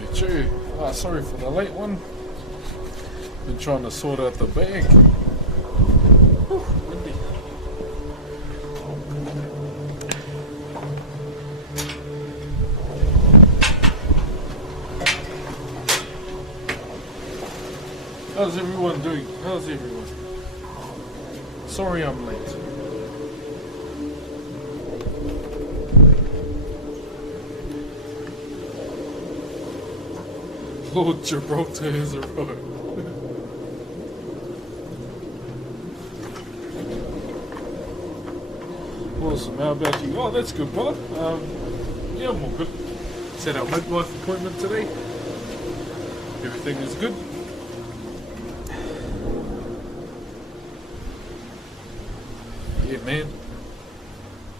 Hey, Chur. Sorry for the late one. Been trying to sort out the bag. Whew, windy. How's everyone doing? How's everyone? Sorry I'm late. Lord Gibraltar is a road. Awesome, how about you? Oh, that's good, brother. Yeah, I'm all good. Set our midwife appointment today. Everything is good. Yeah, man.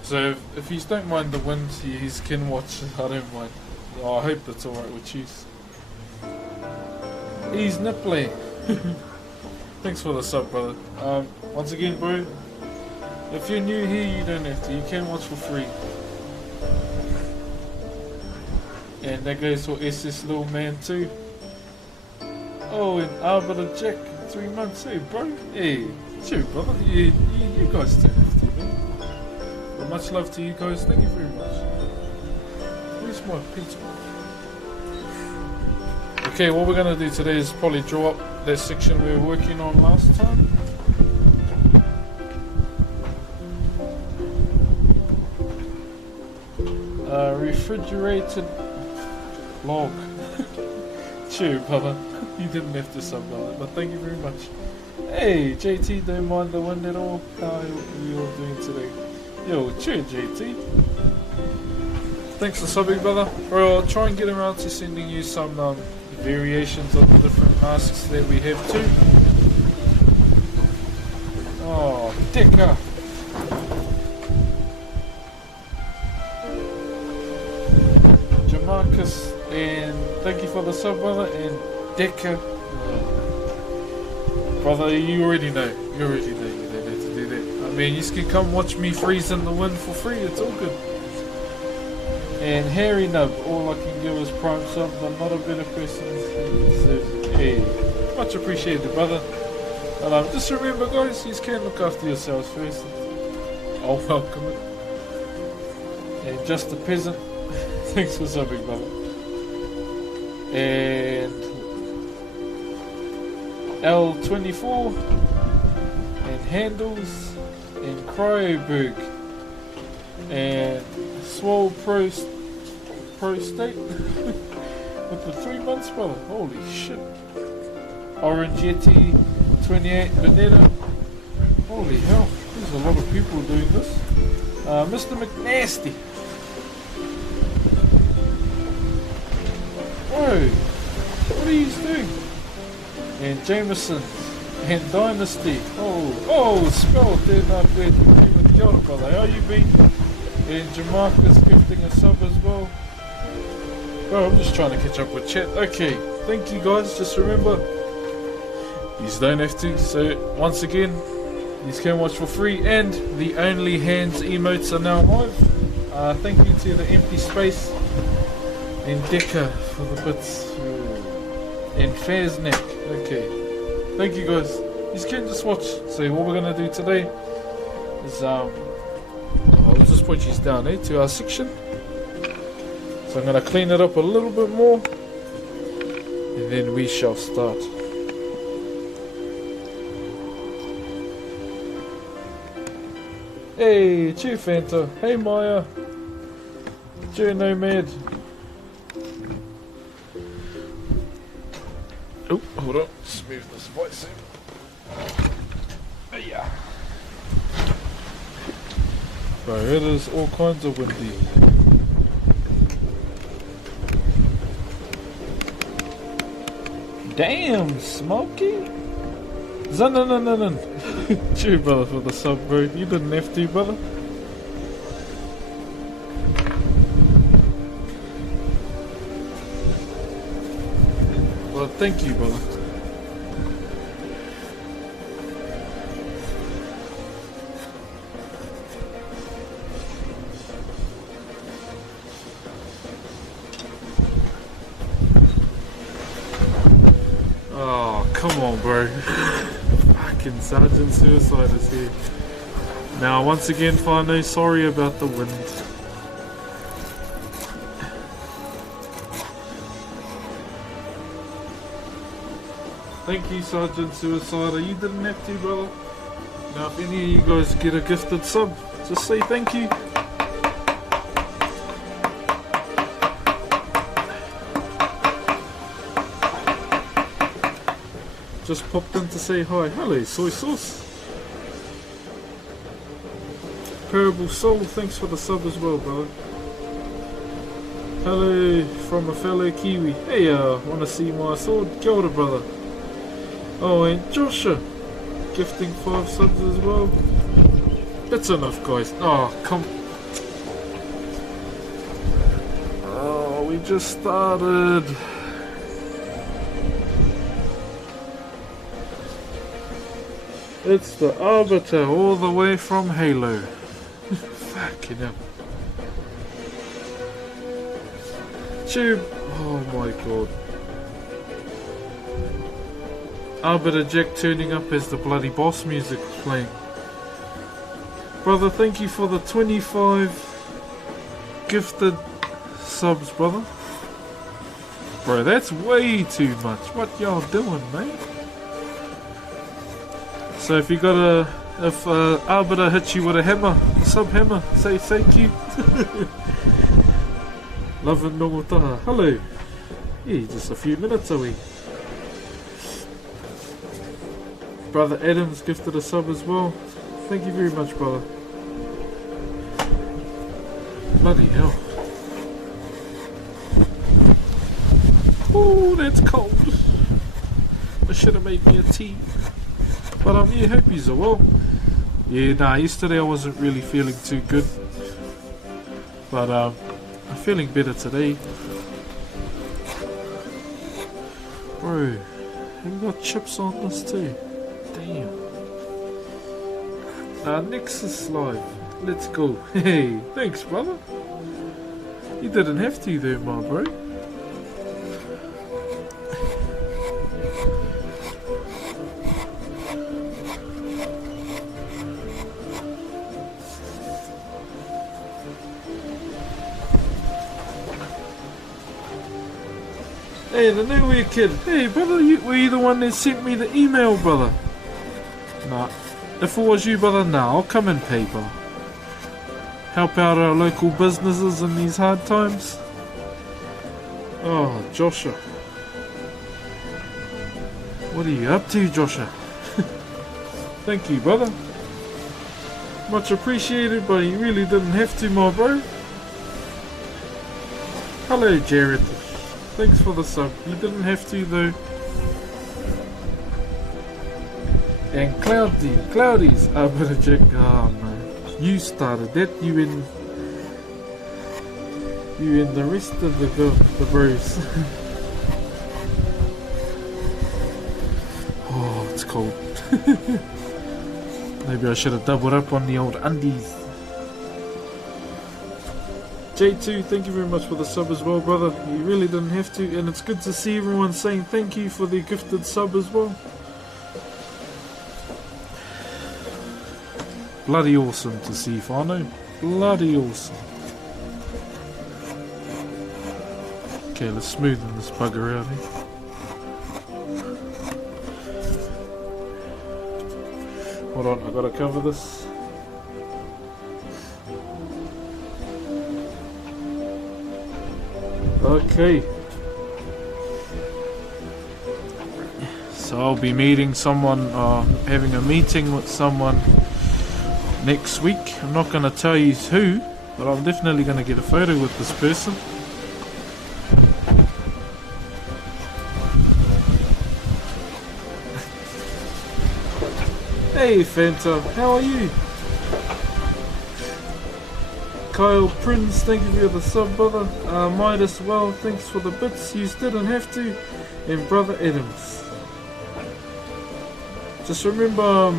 So, if you don't mind the wind, you can watch. I don't mind. Oh, I hope that's alright with you. He's nipply. Thanks for the sub, brother. Once again, bro, if you're new here, you don't have to. You can watch for free. And that goes for SS Little Man too. Oh, and Arbiter Jack, 3 months. Hey, bro. Hey, chill, brother. You guys don't have to, man. But much love to you guys. Thank you very much. Where's my pizza? Okay, what we're going to do today is probably draw up that section we were working on last time. Refrigerated log. Cheer, brother. You didn't have to sub that, but thank you very much. Hey, JT, don't mind the wind at all. How are you all doing today? Yo, cheer, JT. Thanks for subbing, brother. Bro, I'll try and get around to sending you some variations of the different masks that we have too. Oh, Decker! Jamarcus, and thank you for the sub, brother, and Decker. Brother, you already know. You don't have to do that. I mean, you can come watch me freeze in the wind for free, it's all good. And Harry Nub, all I can give is prime subs. I'm not a better person. So, hey, much appreciated, brother. And just remember, guys, you can look after yourselves first. I'll welcome it. And just a peasant. Thanks for subbing, brother. And L24 and Handles and Cryoberg and Swole Pro State with the 3 months, brother. Holy shit. Orange Yeti 28 Benetta. Holy hell, there's a lot of people doing this. Mr. McNasty. Whoa, what are you doing? And Jameson and Dynasty. Oh, spell there, not bad. Kia ora, brother. How you been? And Jamarcus gifting a sub as well. Bro, I'm just trying to catch up with chat. Okay, thank you guys. Just remember, you don't have to. So once again, you can watch for free. And the only hands emotes are now live. Thank you to the empty space and Decker for the bits. And Faznek. Okay, thank you guys. You can just watch. So what we're gonna do today is I'll just point you down to our section. So I'm going to clean it up a little bit more and then we shall start. Hey, Chur Fanta. Hey, Maya. Chur Nomad. Oh, hold on. Just move this voice in. Yeah. Bro, it is all kinds of windy. Damn, Smokey! Zan. Cheer, brother, for the sub, bro. You didn't have to, brother. Well, thank you, brother. on, bro. Fucking Sergeant Suicide is here. Now, once again, whanau, sorry about the wind. Thank you, Sergeant Suicide. You didn't have to, brother. Now, if any of you guys get a gifted sub, just say thank you. Just popped in to say hi. Hello, soy sauce. Parable Soul, thanks for the sub as well, brother. Hello from a fellow Kiwi. Hey, wanna see my sword? Kia ora, brother. Oh, and Joshua, gifting 5 subs as well. That's enough, guys. Oh, come. Oh, we just started. It's the Arbiter all the way from Halo. Fucking hell. Tube. Oh my god. Arbiter Jack turning up as the bloody boss music was playing. Brother, thank you for the 25 gifted subs, brother. Bro, that's way too much. What y'all doing, mate? So if you got if Arbiter hits you with a hammer, a sub hammer, say thank you. Love it, normal taha. Hello. Yeah, just a few minutes away. Brother Adams gifted a sub as well. Thank you very much, brother. Bloody hell. Oh, that's cold. I should have made me a tea. But yeah, hope you're well. Yeah, nah, yesterday I wasn't really feeling too good. But I'm feeling better today. Bro, have you got chips on this too? Damn. Nexus Live. Let's go. Hey, thanks, brother. You didn't have to there, my bro. Hey, the new weird kid. Hey, brother, were you the one that sent me the email, brother? Nah. If it was you, brother, nah, I'll come in paper. Help out our local businesses in these hard times. Oh, Joshua. What are you up to, Joshua? Thank you, brother. Much appreciated, but you really didn't have to, my bro. Hello, Jared. Thanks for the sub. You didn't have to, though. And Cloudy's Arbiter Jack. Oh no, you started that. You and the rest of the bros. Oh, it's cold. Maybe I should have doubled up on the old undies. J2, thank you very much for the sub as well, brother. You really didn't have to, and it's good to see everyone saying thank you for the gifted sub as well. Bloody awesome to see, whanau. Bloody awesome. Okay, let's smoothen this bugger out here. Hold on, I gotta cover this. Okay. So I'll be meeting someone, having a meeting with someone next week. I'm not going to tell you who, but I'm definitely going to get a photo with this person. Hey Phantom, how are you? Kyle Prince, thank you for the sub, brother. Midas well, thanks for the bits, you didn't have to. And brother Adams. Just remember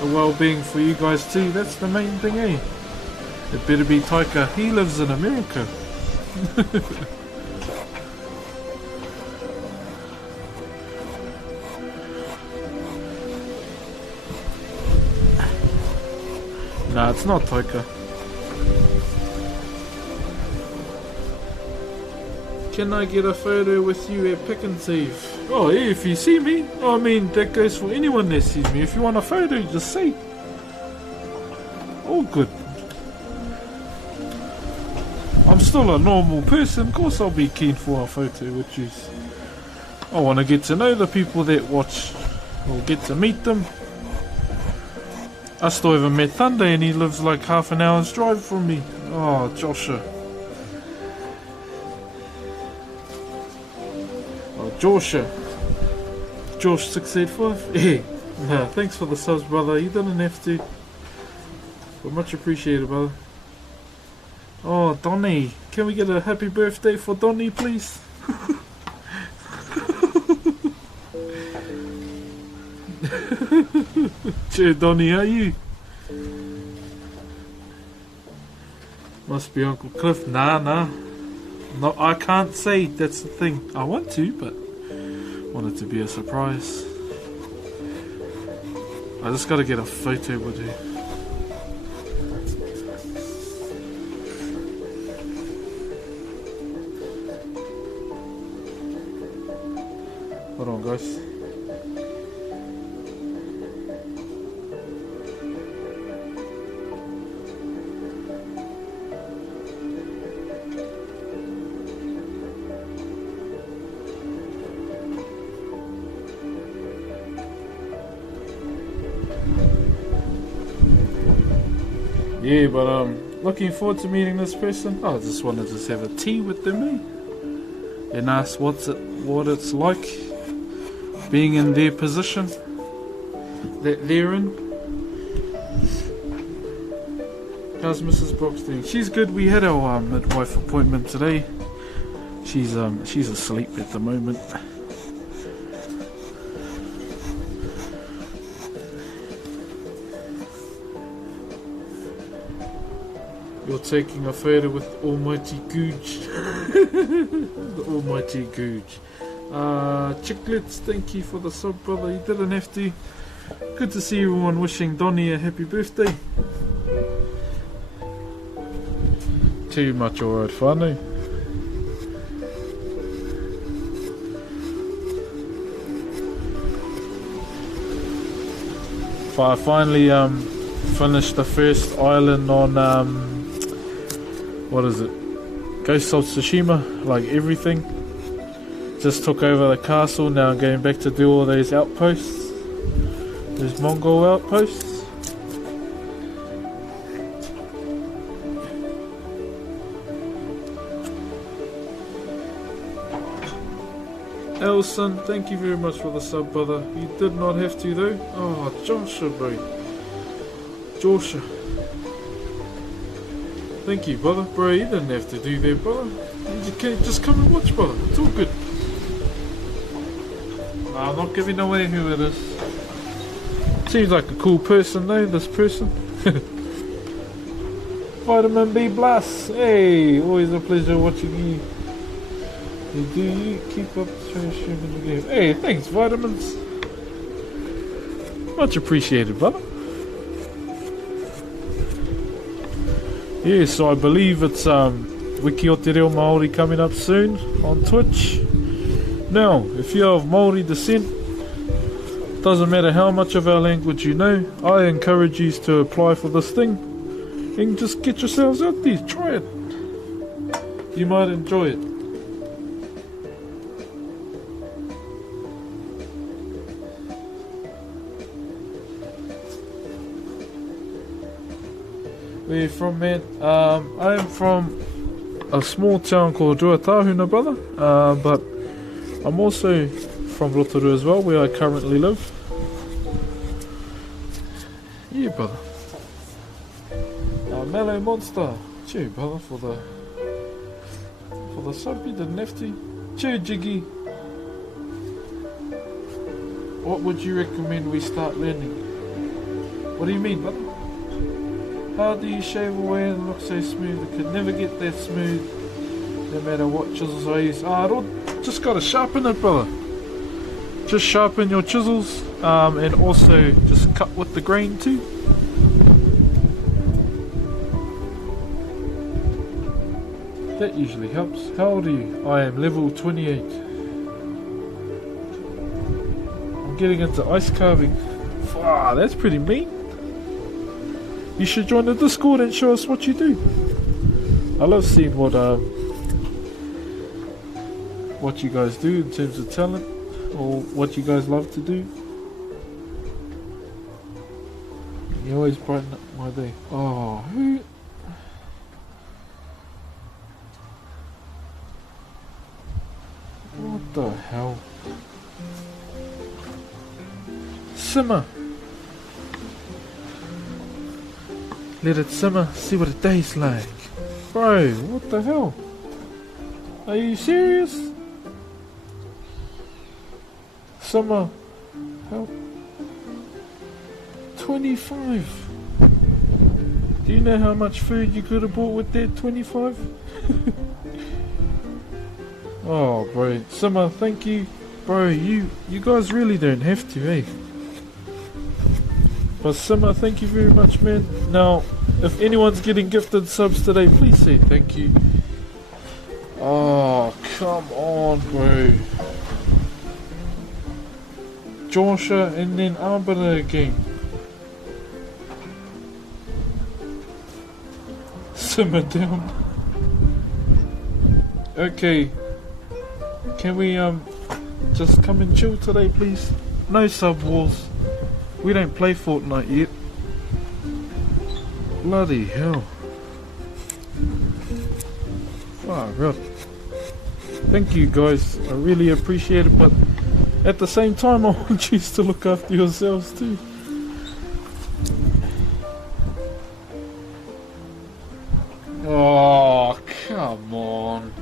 the well-being for you guys too, that's the main thing, eh? It better be Taika, he lives in America. Nah, it's not Toika. Can I get a photo with you at Pick and Save? Oh, yeah, if you see me. I mean, that goes for anyone that sees me. If you want a photo, just say. All good. I'm still a normal person. Of course I'll be keen for a photo with you. I want to get to know the people that watch, or get to meet them. I still haven't met Thunder, and he lives like half an hour's drive from me. Oh, Joshua. Oh, Joshua. Josh 685. Yeah. Nah, thanks for the subs, brother. You didn't have to. But much appreciated, brother. Oh, Donnie. Can we get a happy birthday for Donnie, please? Cheer, Donnie, how are you? Must be Uncle Cliff. Nah. No, I can't say, that's the thing. I want to, but want it to be a surprise. I just gotta get a photo with you. Hold on, guys. Yeah, but looking forward to meeting this person. I just want to just have a tea with them, and ask what it's like being in their position that they're in. How's Mrs. Broxh doing? She's good. We had our midwife appointment today. She's asleep at the moment. You're taking a photo with Almighty Googe. The Almighty Googe. Chicklets, thank you for the sub, brother. You didn't have to. Good to see everyone wishing Donnie a happy birthday. Too much alright whanau. I finally finished the first island on what is it? Ghost of Tsushima, like everything. Just took over the castle, now I'm going back to do all those outposts. Those Mongol outposts. Elson, thank you very much for the sub, brother. You did not have to though. Oh, Joshua, bro. Joshua. Thank you, brother. Bro, you didn't have to do that, brother. You can just come and watch, brother. It's all good. I'm not giving away who it is. Seems like a cool person though, this person. Vitamin B Blast. Hey, always a pleasure watching you. Do you keep up streaming the game? Hey, thanks, Vitamins. Much appreciated, brother. Yeah, so I believe it's Wiki o Te Reo Māori coming up soon on Twitch. Now, if you have Māori descent, doesn't matter how much of our language you know, I encourage you to apply for this thing and just get yourselves out there, try it. You might enjoy it. Where you from, man? I am from a small town called Ruatahuna, brother, but I'm also from Rotorua as well, where I currently live. Yeah, brother. Mellow Monster. Cheer, brother, for the sub. You didn't have to. Cheer, Jiggy. What would you recommend we start learning? What do you mean, brother? How do you shave away and look so smooth? I could never get that smooth, no matter what chisels I use. Just gotta sharpen it, brother. Just sharpen your chisels, and also just cut with the grain too. That usually helps. How old are you? I am level 28. I'm getting into ice carving. Wow, that's pretty mean. You should join the Discord and show us what you do. I love seeing what you guys do in terms of talent, or what you guys love to do. You always brighten up my day. Oh, who? What the hell? Simmer. Let it simmer, see what it tastes like. Bro, what the hell? Are you serious? Simmer. Help. 25. Do you know how much food you could have bought with that 25? Oh, bro. Simmer, thank you. Bro, you guys really don't have to, eh? But Simmer, thank you very much, man. Now, if anyone's getting gifted subs today, please say thank you. Oh, come on, bro. Joshua and then Arbiter again. Simmer down. Okay. Can we just come and chill today, please? No sub wars. We don't play Fortnite yet. Bloody hell. Wow, right. Thank you guys. I really appreciate it, but at the same time I want you to look after yourselves too. Oh, come on.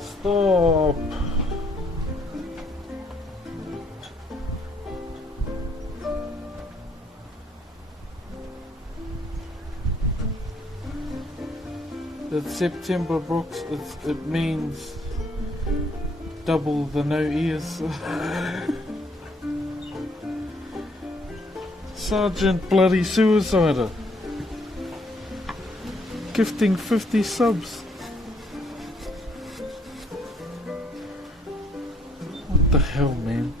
Stop. It's September, Broxh. It means double the no ears. Sergeant Bloody Suicider. Gifting 50 subs. What the hell, man?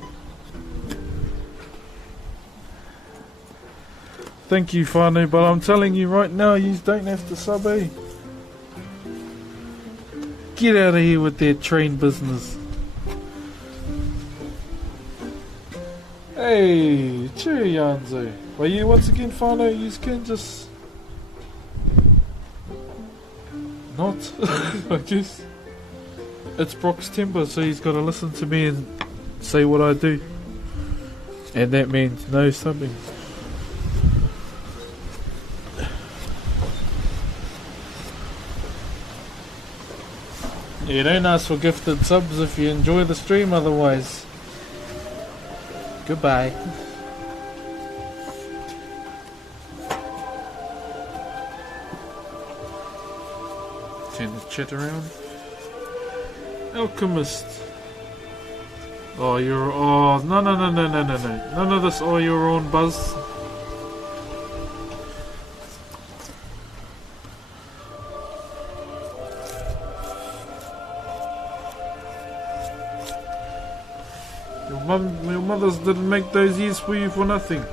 Thank you, Whanau, but I'm telling you right now, you don't have to sub, eh? Get out of here with that train business. Hey, Chur Whanau. Well, you once again, Whanau, you can just not, I guess. It's Brox's temper, so he's got to listen to me and say what I do. And that means no subbing. You don't ask for gifted subs if you enjoy the stream, otherwise. Goodbye. Turn the chat around. Alchemist. Oh, you're. Oh, no. None of this. Oh, your own buzz. Your mothers didn't make those ears for you for nothing.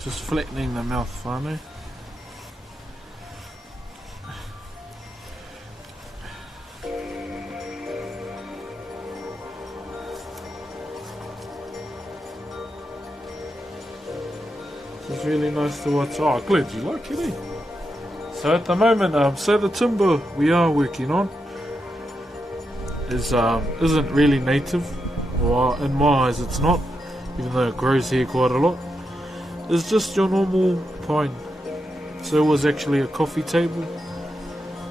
Just flattening the mouth, Whanau. It's really nice to watch. Oh, glad you like it, eh? So at the moment, so the timber we are working on isn't really native. Well, in my eyes, it's not, even though it grows here quite a lot. It's just your normal pine. So it was actually a coffee table.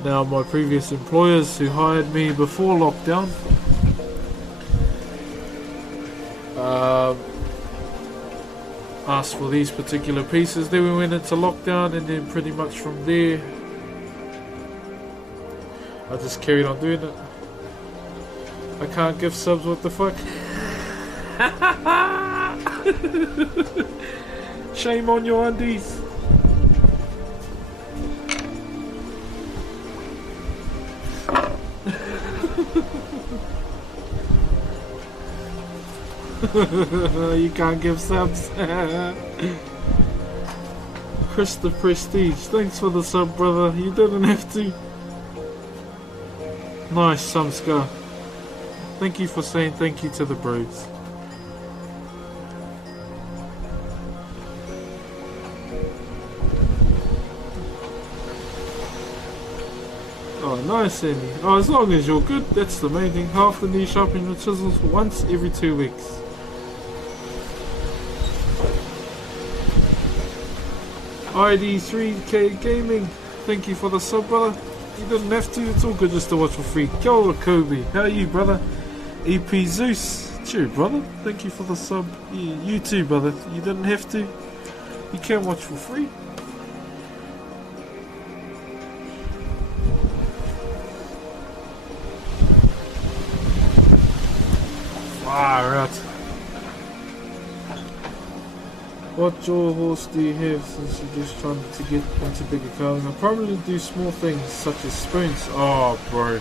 Now my previous employers who hired me before lockdown asked for these particular pieces. Then we went into lockdown, and then pretty much from there I just carried on doing it. I can't give subs, what the fuck? Shame on your undies. You can't give subs. Chris the Prestige, thanks for the sub, brother. You didn't have to. Nice, Sumscar. Thank you for saying thank you to the bros. Oh, nice, Andy. Oh, as long as you're good, that's the main thing. Half the knee sharpening with chisels once every 2 weeks. ID3K Gaming, thank you for the sub, brother. You didn't have to, it's all good just to watch for free. Kia ora, Kobe. How are you, brother? EP Zeus. Cheer, brother. Thank you for the sub. You too, brother. You didn't have to. You can watch for free. Far out. What jaw horse do you have since you're just trying to get into bigger carving? I'll probably do small things such as spoons. Oh, bro.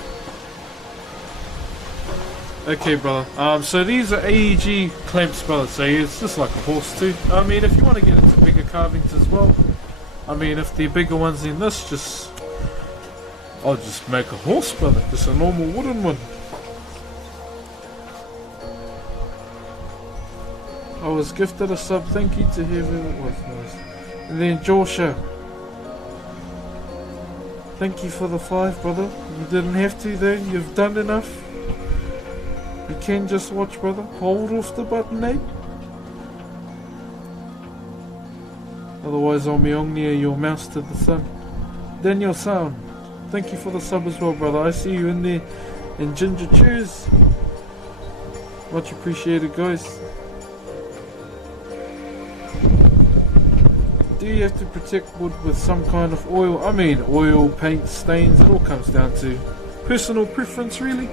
Okay, brother. So these are AEG clamps, brother. So it's just like a horse too. I mean, if you want to get into bigger carvings as well, I mean, if they're bigger ones than this, I'll just make a horse, brother. Just a normal wooden one. I was gifted a sub, thank you to whoever it was. Nice. And then Joshua, thank you for the 5, brother. You didn't have to though, you've done enough. You can just watch, brother. Hold off the button, eh? Otherwise I'll meong near your mouse to the sun. Daniel Sound, thank you for the sub as well, brother. I see you in there. And Ginger Cheers, much appreciated, guys. Do you have to protect wood with some kind of oil? I mean, oil, paint, stains, it all comes down to personal preference, really.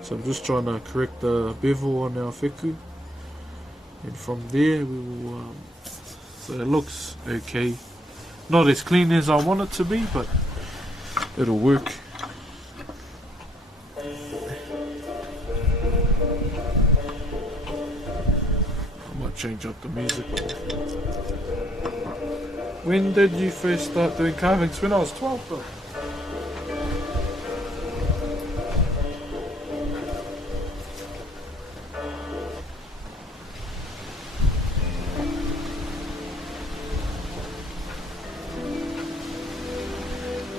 So I'm just trying to correct the bevel on our wheku. And from there we will, so it looks okay. Not as clean as I want it to be, but it'll work. Change up the music. When did you first start doing carvings? When I was 12, though.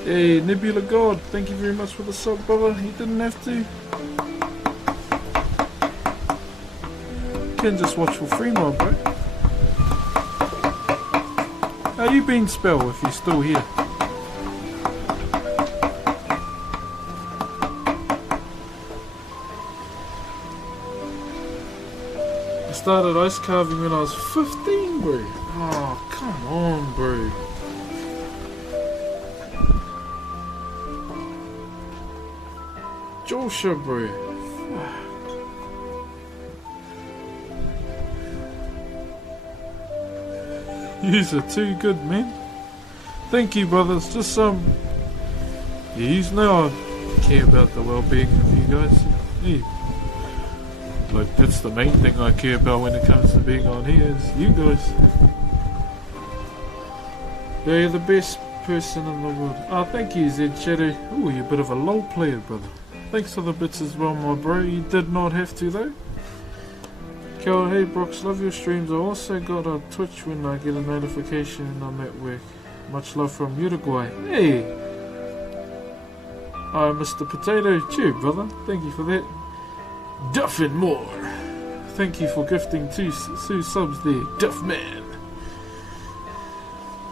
Hey, Nebula God, thank you very much for the sub, brother. You didn't have to. Can just watch for free, my bro. How you been, Spell, if you're still here? I started ice carving when I was 15, bro. Oh, come on, bro. Joshua, bro. Yous are too good, man. Thank you, brothers. Just you know I care about the well-being of you guys. Yeah. Like, that's the main thing I care about when it comes to being on here, is you guys. They're the best person in the world. Oh, thank you, Zed Shadow. Ooh, you're a bit of a LOL player, brother. Thanks for the bits as well, my bro. You did not have to, though. Kel, hey Broxh, love your streams. I also got a Twitch when I get a notification and I'm at work. Much love from Uruguay. Hey! Hi, Mr. Potato. Cheer, brother. Thank you for that. Duff and more. Thank you for gifting two subs there, Duff Man.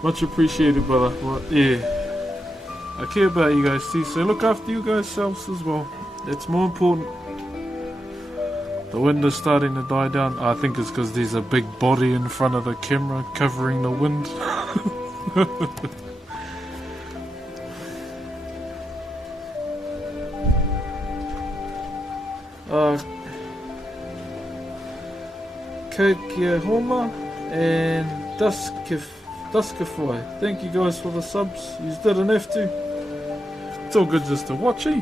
Much appreciated, brother. Well, yeah. I care about you guys too, so look after you guys selves as well. That's more important. The wind is starting to die down. I think it's because there's a big body in front of the camera covering the wind. Kia Homa and Duskify. Thank you guys for the subs. You didn't have to. It's all good just to watch, eh?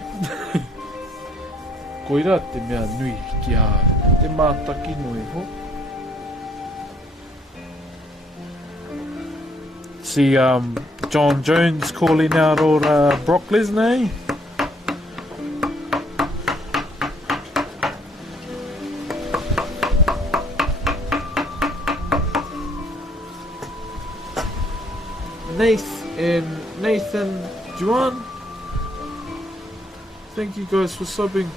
Koira te mea nui ki a te mātaki nui ho. See John Jones calling out all Brock Lesnar, eh? Nathan Juan, thank you guys for subbing,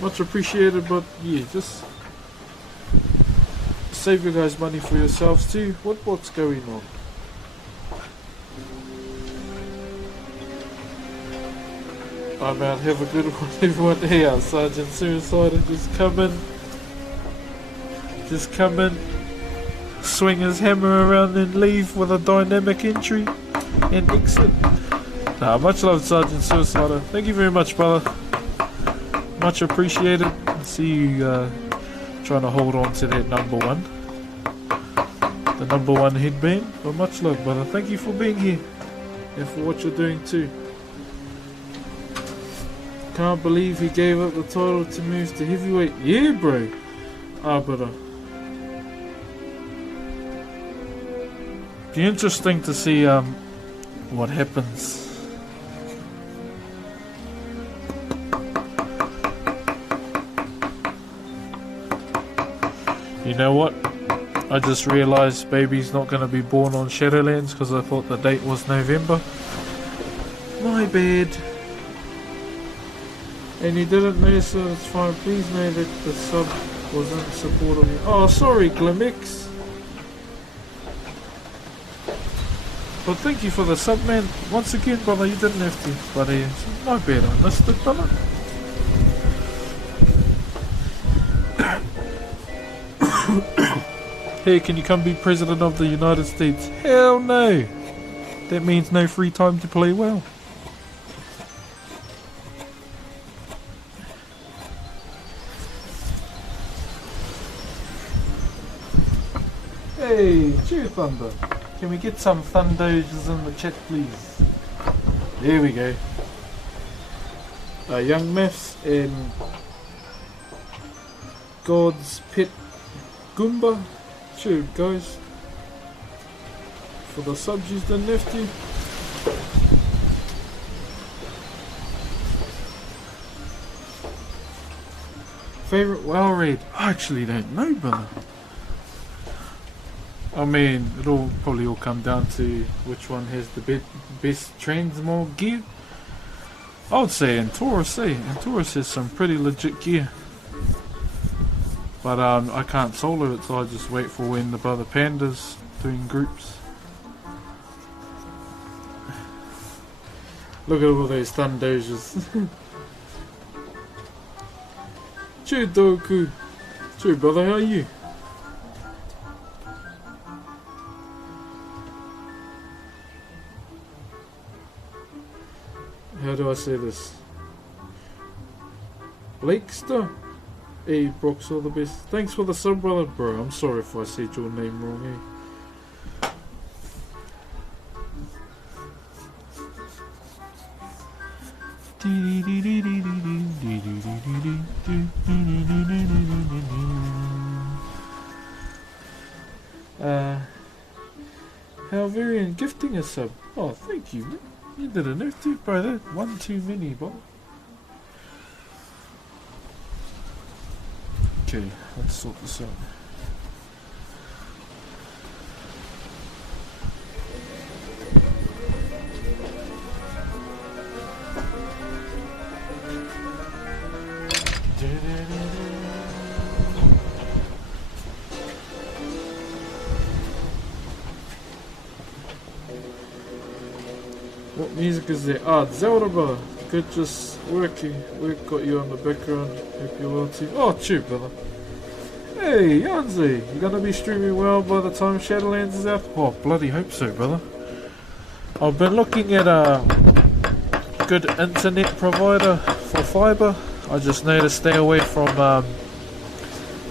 much appreciated. But yeah, just save you guys money for yourselves too. What's going on? I'm out, have a good one everyone. Hey, Sergeant Suicide, just come in, swing his hammer around and leave with a dynamic entry and exit. Nah, much love, Sergeant Suicider. Thank you very much, brother. Much appreciated. See you trying to hold on to that number one. The number one headband. But much love, brother. Thank you for being here and for what you're doing too. Can't believe he gave up the title to move to heavyweight. Yeah, bro. But be interesting to see what happens. You know what? I just realised baby's not going to be born on Shadowlands because I thought the date was November. My bad. And you didn't know, so it's fine. Please know that the sub was in support of you. Oh, sorry, Glimix. But thank you for the sub, man. Once again, brother, you didn't have to. But my bad, I missed it, brother. Hey, can you come be President of the United States? Hell no! That means no free time to play well. Hey, Chur Thunder. Can we get some thunders in the chat, please? There we go. Young Maths and God's Pet Goomba. Cheers, guys. For the subs, you've done nifty. Favorite WoW raid? I actually don't know, brother. I mean, it'll probably all come down to which one has the best transmog gear. I would say Antorus, Antorus has some pretty legit gear. But I can't solo it, so I just wait for when the brother pandas doing groups. Look at all those thunders. Cheer Doku. Cheer brother, how are you? How do I say this? Blakester? Hey, Broxh, all the best. Thanks for the sub, brother. Bro, I'm sorry if I said your name wrong, eh? Halvarian gifting a sub. Oh, thank you, man. You didn't have to, bro. That one too many, bro. Okay, let's sort this out. What music is there? Ah, Zelda. good, just working. Work got you on the background. Hope you're well too. Oh, chew, brother. Hey, Yanzi, you gonna be streaming well by the time Shadowlands is out? Oh, bloody hope so, brother. I've been looking at a good internet provider for fibre. I just need to stay away from,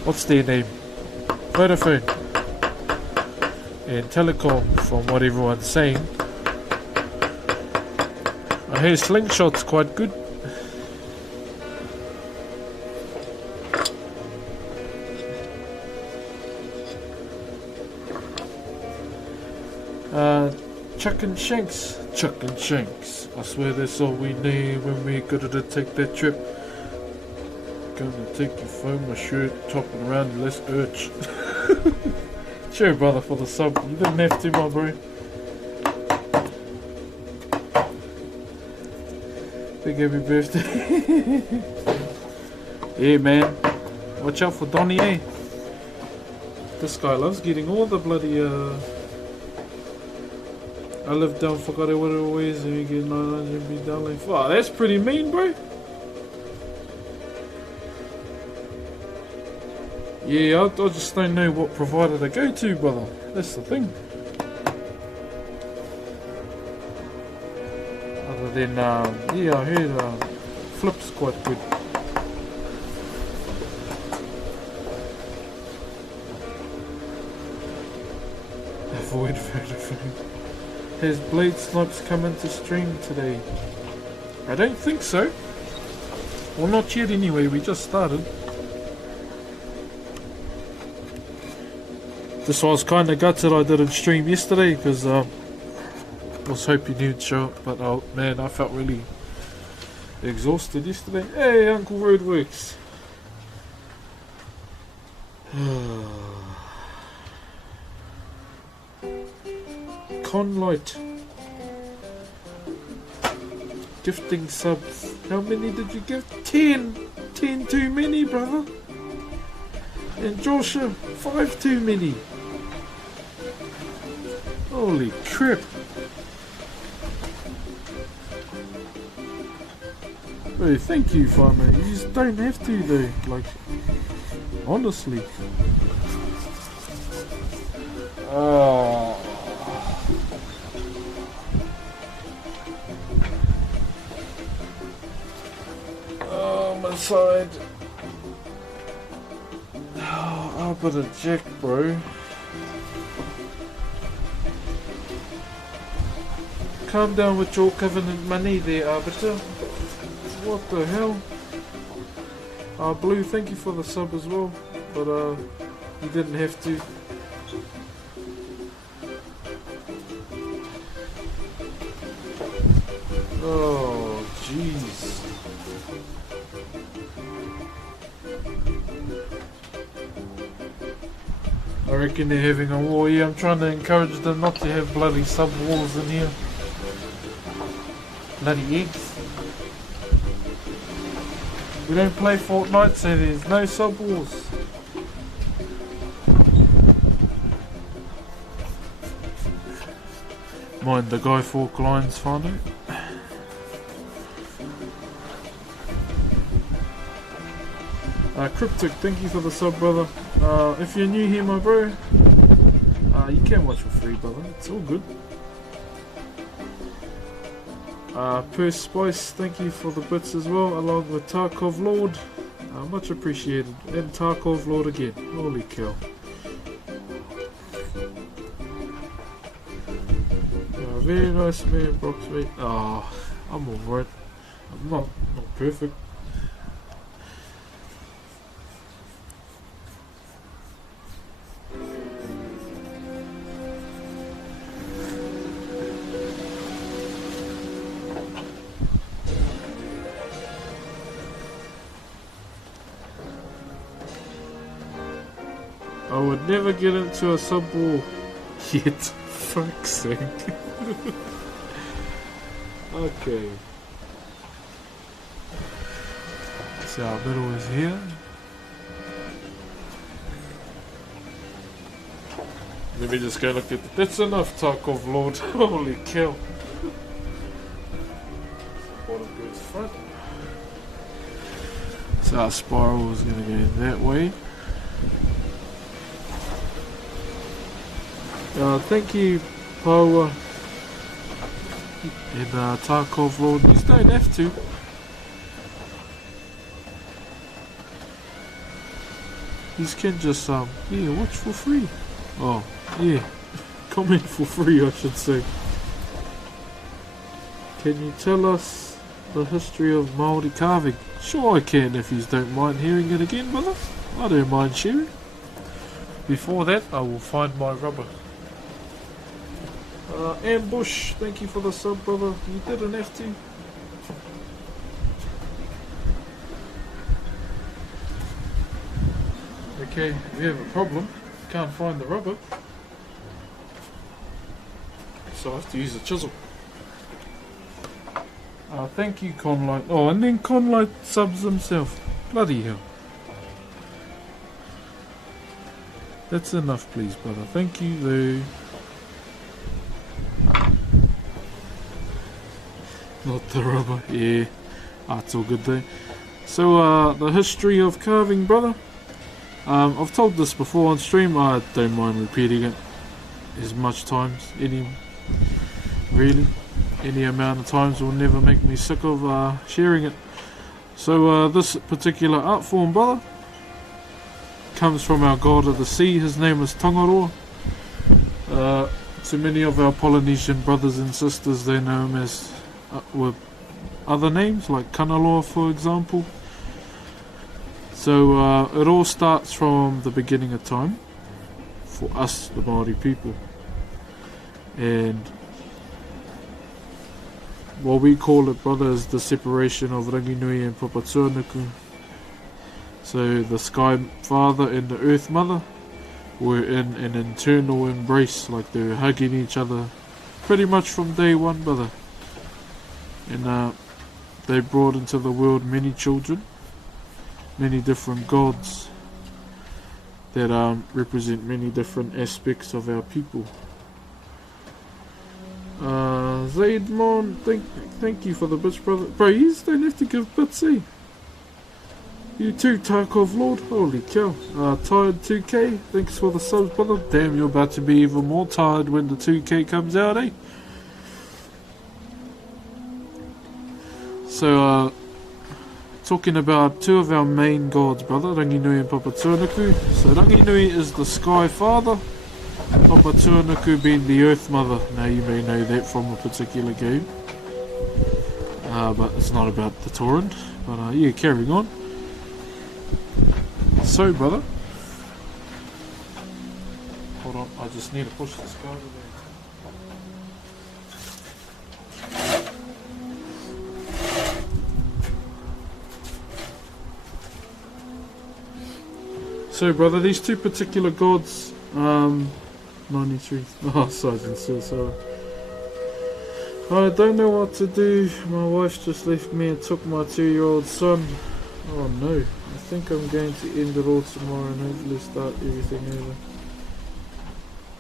what's their name? Vodafone and Telecom, from what everyone's saying. I hear Slingshot's quite good. Chuck and Shanks. I swear that's all we need when we go to take that trip. Gonna take your phone, my shirt, top and around, let's urge. Sure, brother, for the sub. You didn't have to, my bro. Big happy birthday. Yeah, man. Watch out for Donnie, eh? This guy loves getting all the bloody, I live down, forgot what it was, and you get 900 be down like, wow, that's pretty mean, bro. Yeah, I just don't know what provider to go to, brother. That's the thing. Other than, yeah, I heard Flip's quite good. Avoid Vodafone. Has Blade Snipes come into stream today? I don't think so. Well, not yet anyway, we just started. This was kind of gutted I didn't stream yesterday because I was hoping you'd show up, but oh man, I felt really exhausted yesterday. Hey, Uncle Roadworks. Conlight. Gifting subs. How many did you give? 10! 10 too many, brother. And Joshua, 5 too many. Holy crap. Hey, thank you, farmer. You just don't have to though. Like, honestly. Oh. My side. Oh, but a jack, bro. Calm down with your covenant money there, Arbiter. What the hell? Blue, thank you for the sub as well, but you didn't have to. Oh, jeez. I reckon they're having a war. Yeah, I'm trying to encourage them not to have bloody sub wars in here. Bloody eggs. We don't play Fortnite, so there's no sub wars. Mind the Guy Fawkes lines, find it. Cryptic, thank you for the sub, brother. If you're new here, my bro, you can watch for free, brother. It's all good. Per Spice, thank you for the bits as well, along with Tarkov Lord. Much appreciated. And Tarkov Lord again. Holy cow. Very nice man, Broxh, mate. I'm alright. I'm not perfect. I would never get into a sub war yet. Fuck's sake. Okay. So our middle is here. Let me just go look at that's enough talk of Lord. Holy cow. What a good So our spiral is going to go that way. Thank you, Paua and Tarkov Lord. You don't have to. You can just yeah, watch for free. Oh, yeah. Comment for free, I should say. Can you tell us the history of Māori carving? Sure I can, if you don't mind hearing it again, brother. I don't mind sharing. Before that, I will find my rubber. Ambush, thank you for the sub, brother. You didn't have to. Okay, we have a problem. Can't find the rubber. So I have to use a chisel. Thank you, Conlight. Oh, and then Conlight subs himself. Bloody hell. That's enough, please, brother. Thank you, though. Not the rubber. Yeah. It's all good, though. So, the history of carving, brother. I've told this before on stream. I don't mind repeating it as much times. Really. Any amount of times will never make me sick of sharing it. So this particular art form, brother, comes from our god of the sea. His name is Tangaroa. To many of our Polynesian brothers and sisters, they know him as with other names like Kanaloa, for example. So it all starts from the beginning of time for us, the Māori people, and what we call it, brother, is the separation of Ranginui and Papatuanuku. So the Sky Father and the Earth Mother were in an internal embrace, like they were hugging each other pretty much from day one, brother. And they brought into the world many children, many different gods that represent many different aspects of our people. Zaidmon, thank you for the bits, brother. Bro, you just don't have to give bits, eh? You too, Tarkov Lord. Holy cow. Tired 2K, thanks for the subs, brother. Damn, you're about to be even more tired when the 2K comes out, eh? So, talking about two of our main gods, brother, Ranginui and Papatuanuku. So Ranginui is the Sky Father, Papatuanuku being the Earth Mother. Now you may know that from a particular game, but it's not about the torrent. But yeah, carrying on. So, brother, hold on, I just need to push this guy over there. So, brother, these two particular gods, 93. Oh, Sergeant Suicide. I don't know what to do. My wife just left me and took my 2-year-old son. Oh no, I think I'm going to end it all tomorrow and hopefully start everything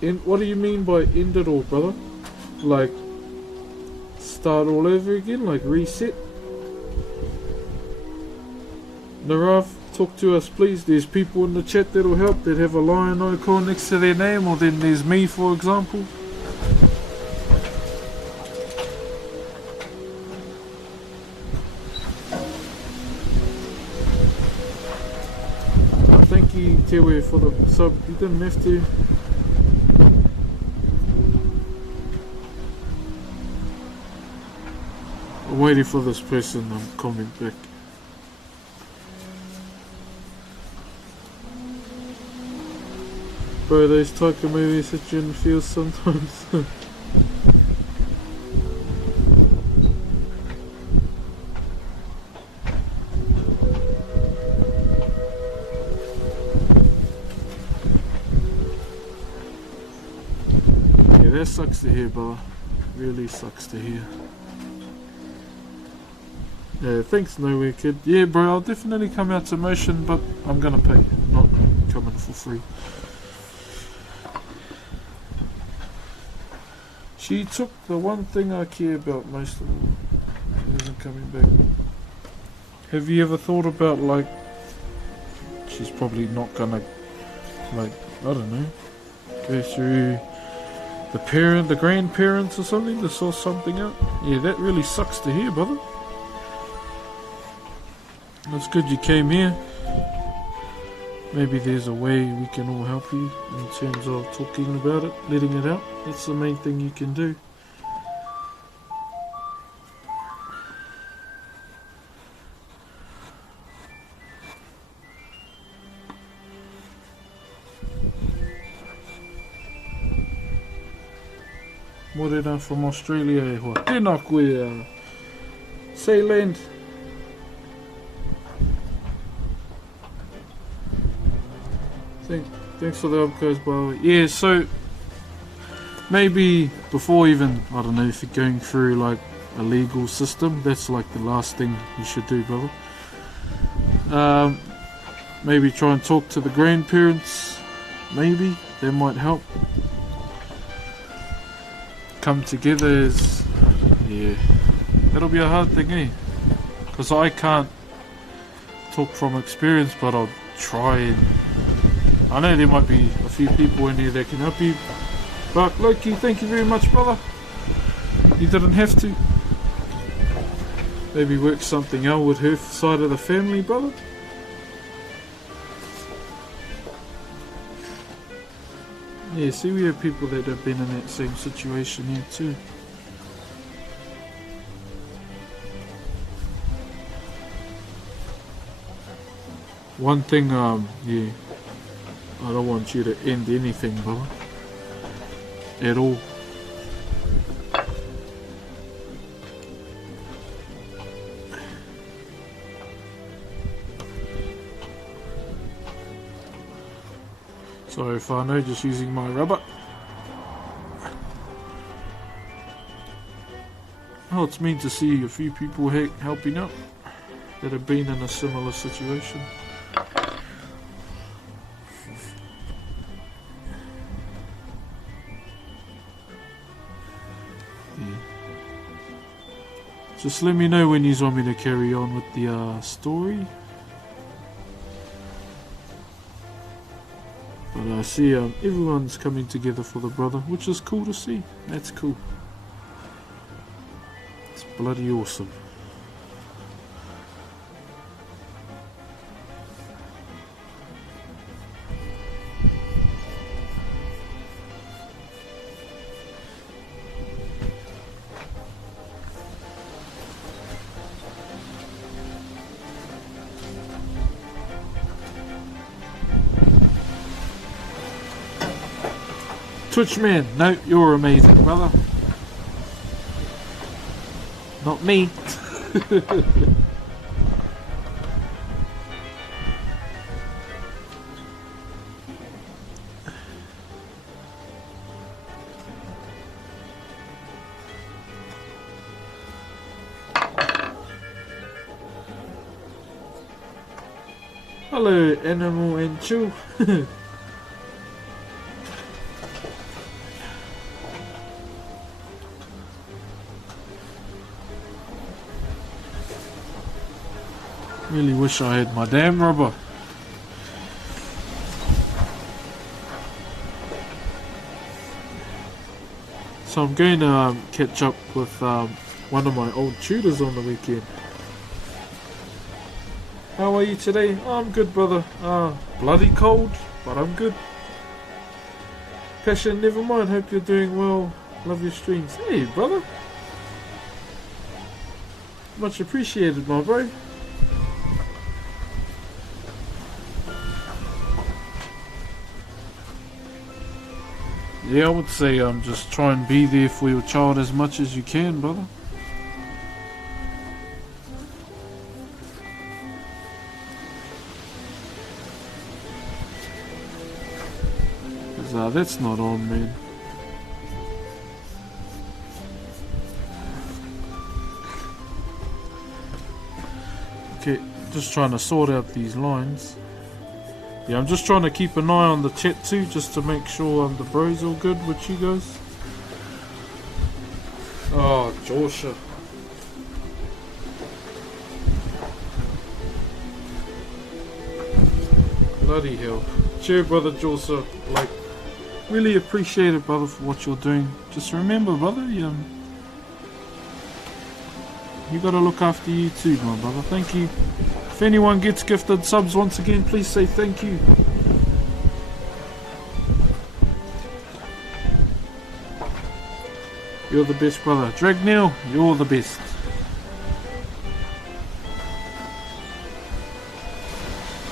over. What do you mean by end it all, brother? Like, start all over again? Like reset? Naraf, talk to us please. There's people in the chat that'll help that have a lion icon next to their name, or then there's me, for example. Thank you, Tewe, for the sub. You didn't have to. I'm waiting for this person to comment back. Bro, those Taika movies hit you in the feels sometimes. Yeah, that sucks to hear, brother. Really sucks to hear. Yeah, thanks, Nowhere Kid. Yeah, bro, I'll definitely come out to Motion, but I'm gonna pay, not coming for free. She took the one thing I care about most of all. She isn't coming back. Have you ever thought about, like, she's probably not gonna, like, I don't know, go through the grandparents or something to sort something out? Yeah, that really sucks to hear, brother. It's good you came here. Maybe there's a way we can all help you in terms of talking about it, letting it out. That's the main thing you can do. Morena from Australia e hoa. Tēnā koe, Sayland. Thanks for the help, guys, by the way. Yeah, so maybe before even, I don't know, if you're going through like a legal system, that's like the last thing you should do, brother. Maybe try and talk to the grandparents. Maybe that might help. Come together is, yeah, that'll be a hard thing, eh? Because I can't talk from experience, but I'll try and, I know there might be a few people in here that can help you, but Loki, thank you very much, brother. You didn't have to. Maybe work something out with her side of the family, brother. Yeah, see, we have people that have been in that same situation here too. One thing, yeah, I don't want you to end anything, brother, at all. Sorry if I know, just using my rubber. Oh, it's mean to see a few people helping out that have been in a similar situation. Yeah. Just let me know when you want me to carry on with the story. But I see everyone's coming together for the brother, which is cool to see. That's cool. It's bloody awesome. Twitchman, no, you're amazing, brother. Not me. Hello, Animal and Chur. Really wish I had my damn rubber. So I'm going to catch up with one of my old tutors on the weekend. How are you today? I'm good, brother. Bloody cold, but I'm good. Passion, never mind. Hope you're doing well. Love your streams. Hey, brother. Much appreciated, my bro. Yeah, I would say just try and be there for your child as much as you can, brother. Because that's not on, man. Okay, just trying to sort out these lines. Yeah, I'm just trying to keep an eye on the chat too, just to make sure the bro's all good with you guys. Oh, Joshua. Bloody hell. Cheer, brother Joseph. Like, really appreciate it, brother, for what you're doing. Just remember, brother, you gotta look after you too, my brother. Thank you. If anyone gets gifted subs once again, please say thank you. You're the best, brother. Dragneel, you're the best.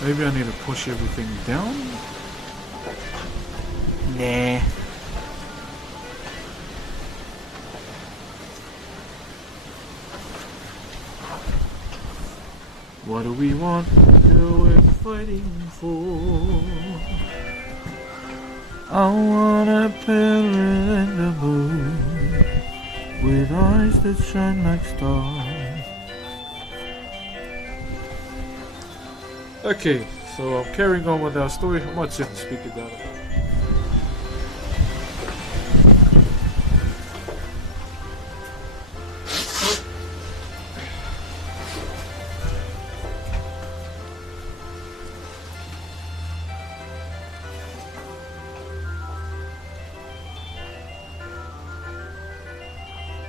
Maybe I need to push everything down? Nah. What do we want? Girl, we're fighting for. I want a parrot in the moon with eyes that shine like stars. Okay, so I'm carrying on with our story. I might set the speaker down.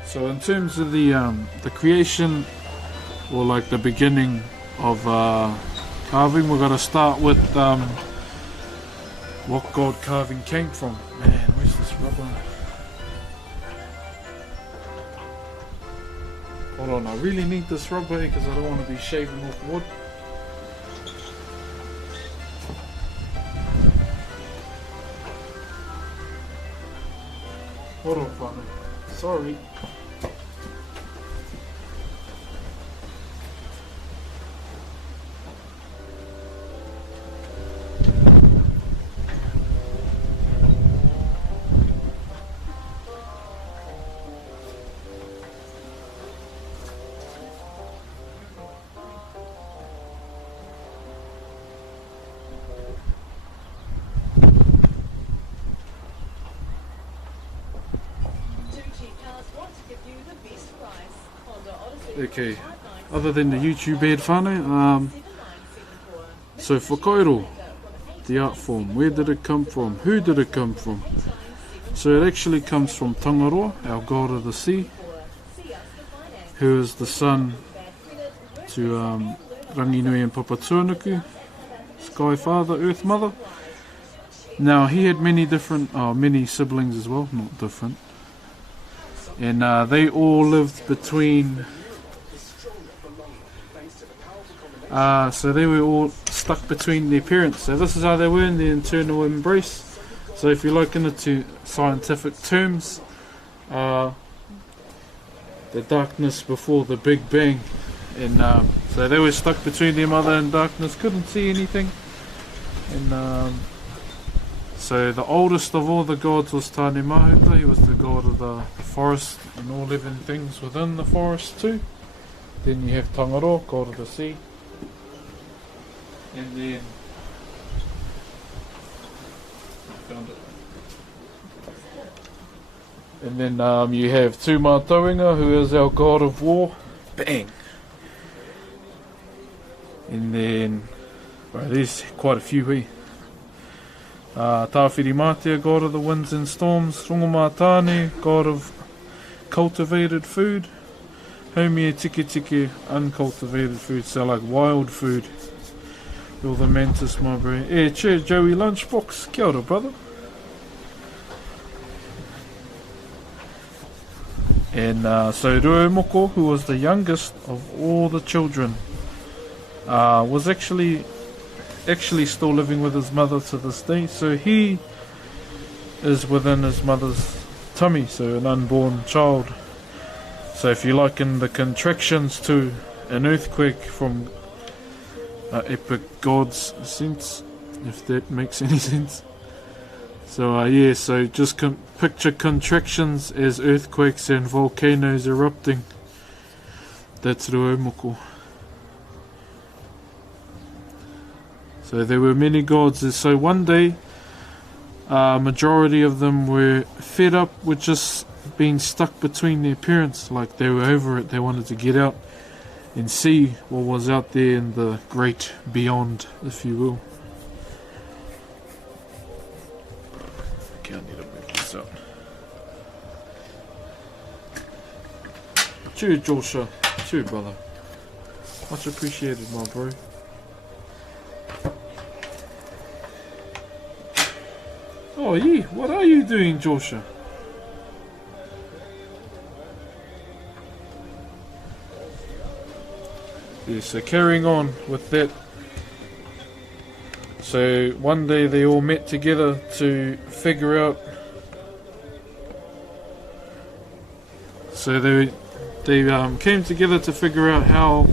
So in terms of the creation, or like the beginning of carving, we're gonna start with what god carving came from. Man, where's this rubber? Hold on, I really need this rubber because I don't want to be shaving off wood. Hold on, brother. Sorry. Okay, other than the YouTube ad whānau, so whakairo, the art form, where did it come from, who did it come from? So it actually comes from Tangaroa, our god of the sea, who is the son to Ranginui and Papatuanuku, Sky Father, Earth Mother. Now he had many different, many siblings as well, not different, and they all lived between. So they were all stuck between their parents. So this is how they were in the internal embrace. So if you liken it to scientific terms, the darkness before the Big Bang. And so they were stuck between their mother and darkness, couldn't see anything. And so the oldest of all the gods was Tāne Mahuta. He was the god of the forest and all living things within the forest too. Then you have Tangaroa, god of the sea. And then found it. And then you have Tūmā Tauinga, who is our god of war. Bang! And then there's quite a few here. Tāwhiri Mātea, god of the winds and storms. Rongomaa Tāne, god of cultivated food. Haumia Tiki Tiki, uncultivated food, so like wild food. You're the mantis, my bro. Yeah, cheer, Joey Lunchbox. Kia ora, brother. And so Ruomoko, who was the youngest of all the children, was actually still living with his mother to this day. So he is within his mother's tummy, so an unborn child. So if you liken the contractions to an earthquake from epic god's sense, if that makes any sense. So yeah, so just picture contractions as earthquakes and volcanoes erupting. That's Ruomoko. So there were many gods. So one day, majority of them were fed up with just being stuck between their parents. Like they were over it, they wanted to get out and see what was out there in the great beyond, if you will. Okay, I need to move this out. Cheers, Joshua. Cheers, brother. Much appreciated, my bro. Oh, yeah. What are you doing, Joshua? Yeah, so carrying on with that. So one day they all met together to figure out. So they came together to figure out how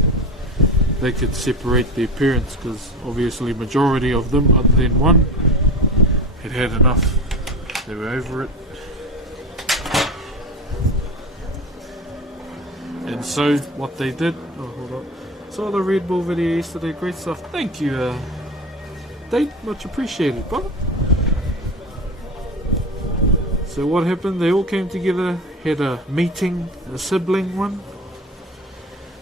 they could separate their parents, because obviously majority of them, other than one, had had enough. They were over it. And so what they did, oh hold on, saw the Red Bull video yesterday, great stuff, thank you Dave, much appreciated, brother. So what happened, they all came together, had a meeting, a sibling one,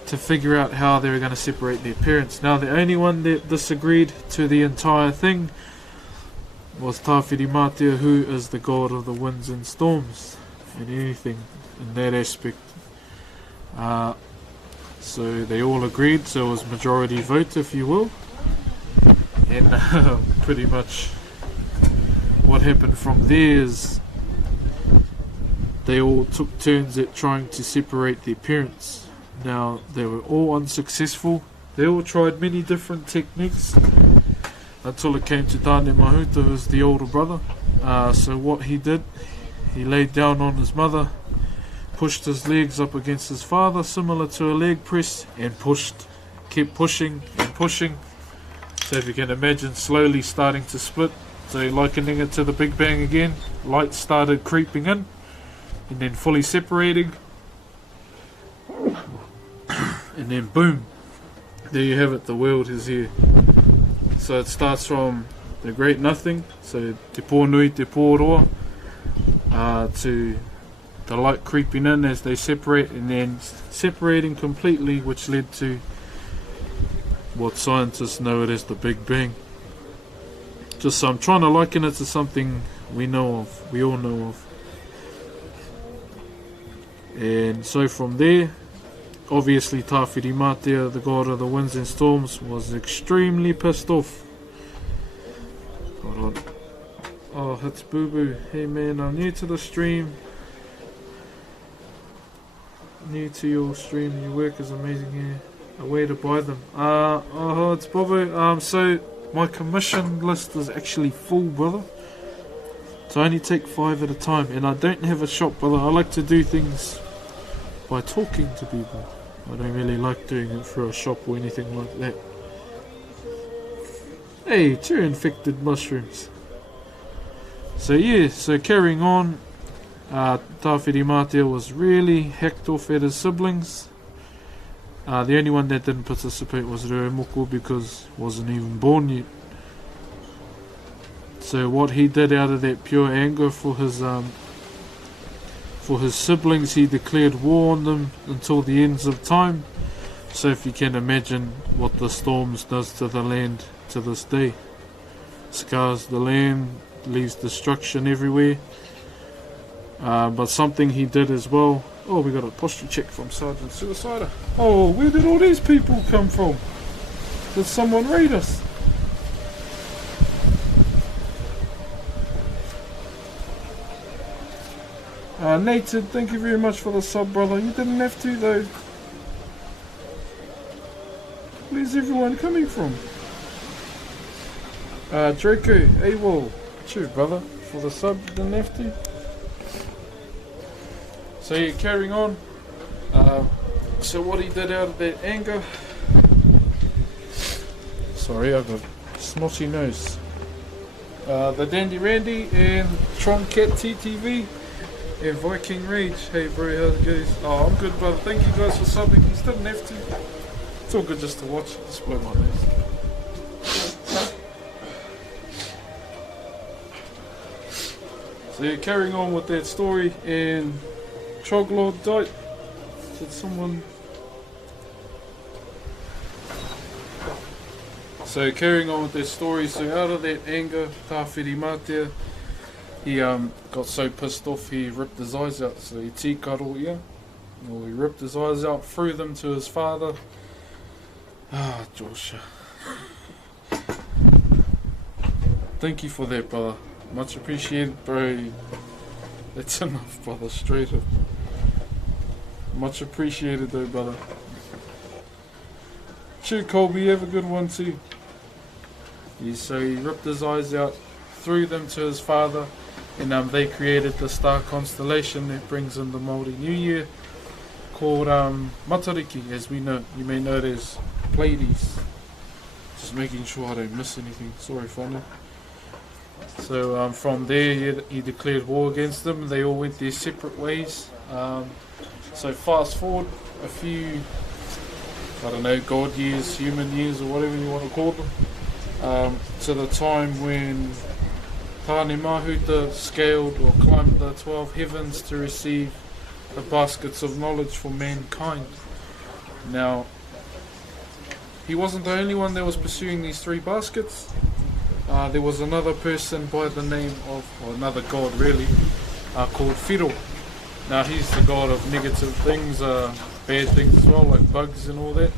to figure out how they were going to separate their parents. Now the only one that disagreed to the entire thing was Tawhiri Mātea, who is the god of the winds and storms, and anything in that aspect. So they all agreed, so it was majority vote, if you will. And pretty much what happened from there is they all took turns at trying to separate their parents. Now they were all unsuccessful. They all tried many different techniques until it came to Tāne Mahuta, who was the older brother. So what he did, he laid down on his mother, pushed his legs up against his father, similar to a leg press, and pushed, kept pushing and pushing. So if you can imagine, slowly starting to split. So likening it to the Big Bang again, light started creeping in, and then fully separating, and then boom, there you have it, the world is here. So it starts from the great nothing, so te pōnui, te pōroa, to the light creeping in as they separate, and then separating completely, which led to what scientists know it as the Big Bang. Just I'm trying to liken it to something we know of, we all know of. And so from there, obviously Tawhiri Mātea, the god of the winds and storms, was extremely pissed off. Hold on. Oh, it's Boo Boo. Hey man, I'm new to the stream. New to your stream, your work is amazing here. A way to buy them. Oh, it's Bobo. So my commission list is actually full, brother. So I only take 5 at a time, and I don't have a shop, brother. I like to do things by talking to people. I don't really like doing it through a shop or anything like that. Hey, 2 infected mushrooms. So yeah, so carrying on, Tawhiri Mātea was really hacked off at his siblings. The only one that didn't participate was Reumoko, because wasn't even born yet. So what he did out of that pure anger for his siblings, he declared war on them until the ends of time. So if you can imagine what the storms does to the land to this day. Scars the land, leaves destruction everywhere. But something he did as well. Oh, we got a posture check from Sergeant Suicider. Oh, where did all these people come from? Did someone raid us? Nathan, thank you very much for the sub, brother. You didn't have to, though. Where's everyone coming from? Draco, AWOL. Cheers, brother, for the sub. You didn't have to. So yeah, carrying on. So what he did out of that anger. Sorry, I've got a snotty nose. The Dandy Randy and Tron Cat TTV and Viking Rage. Hey bro, how's it goes? Oh, I'm good, brother. Thank you guys for subbing. You didn't have to. It's all good just to watch. Just blow my nose. So yeah, carrying on with that story, and Troglord died. Did someone? So carrying on with that story, so out of that anger, Tawhiri Mātea he got so pissed off he ripped his eyes out. So he tikaro ia. Well, he ripped his eyes out, threw them to his father. Ah, Joshua. Thank you for that, brother. Much appreciated, bro. That's enough, brother. Straight up. Much appreciated, though, brother. Cheer, Colby. Have a good one, too. Yeah, so he ripped his eyes out, threw them to his father, and they created the star constellation that brings in the Māori New Year, called Matariki, as we know. You may know it as Pleiades. Just making sure I don't miss anything. Sorry, whanau. So from there, he declared war against them. They all went their separate ways. So fast forward a few, I don't know, God years, human years, or whatever you want to call them, to the time when Tāne Mahuta scaled or climbed the 12 heavens to receive the baskets of knowledge for mankind. Now, he wasn't the only one that was pursuing these 3 baskets. There was another person by the name of, or another god really, called Whiro. Now he's the god of negative things, bad things as well, like bugs and all that.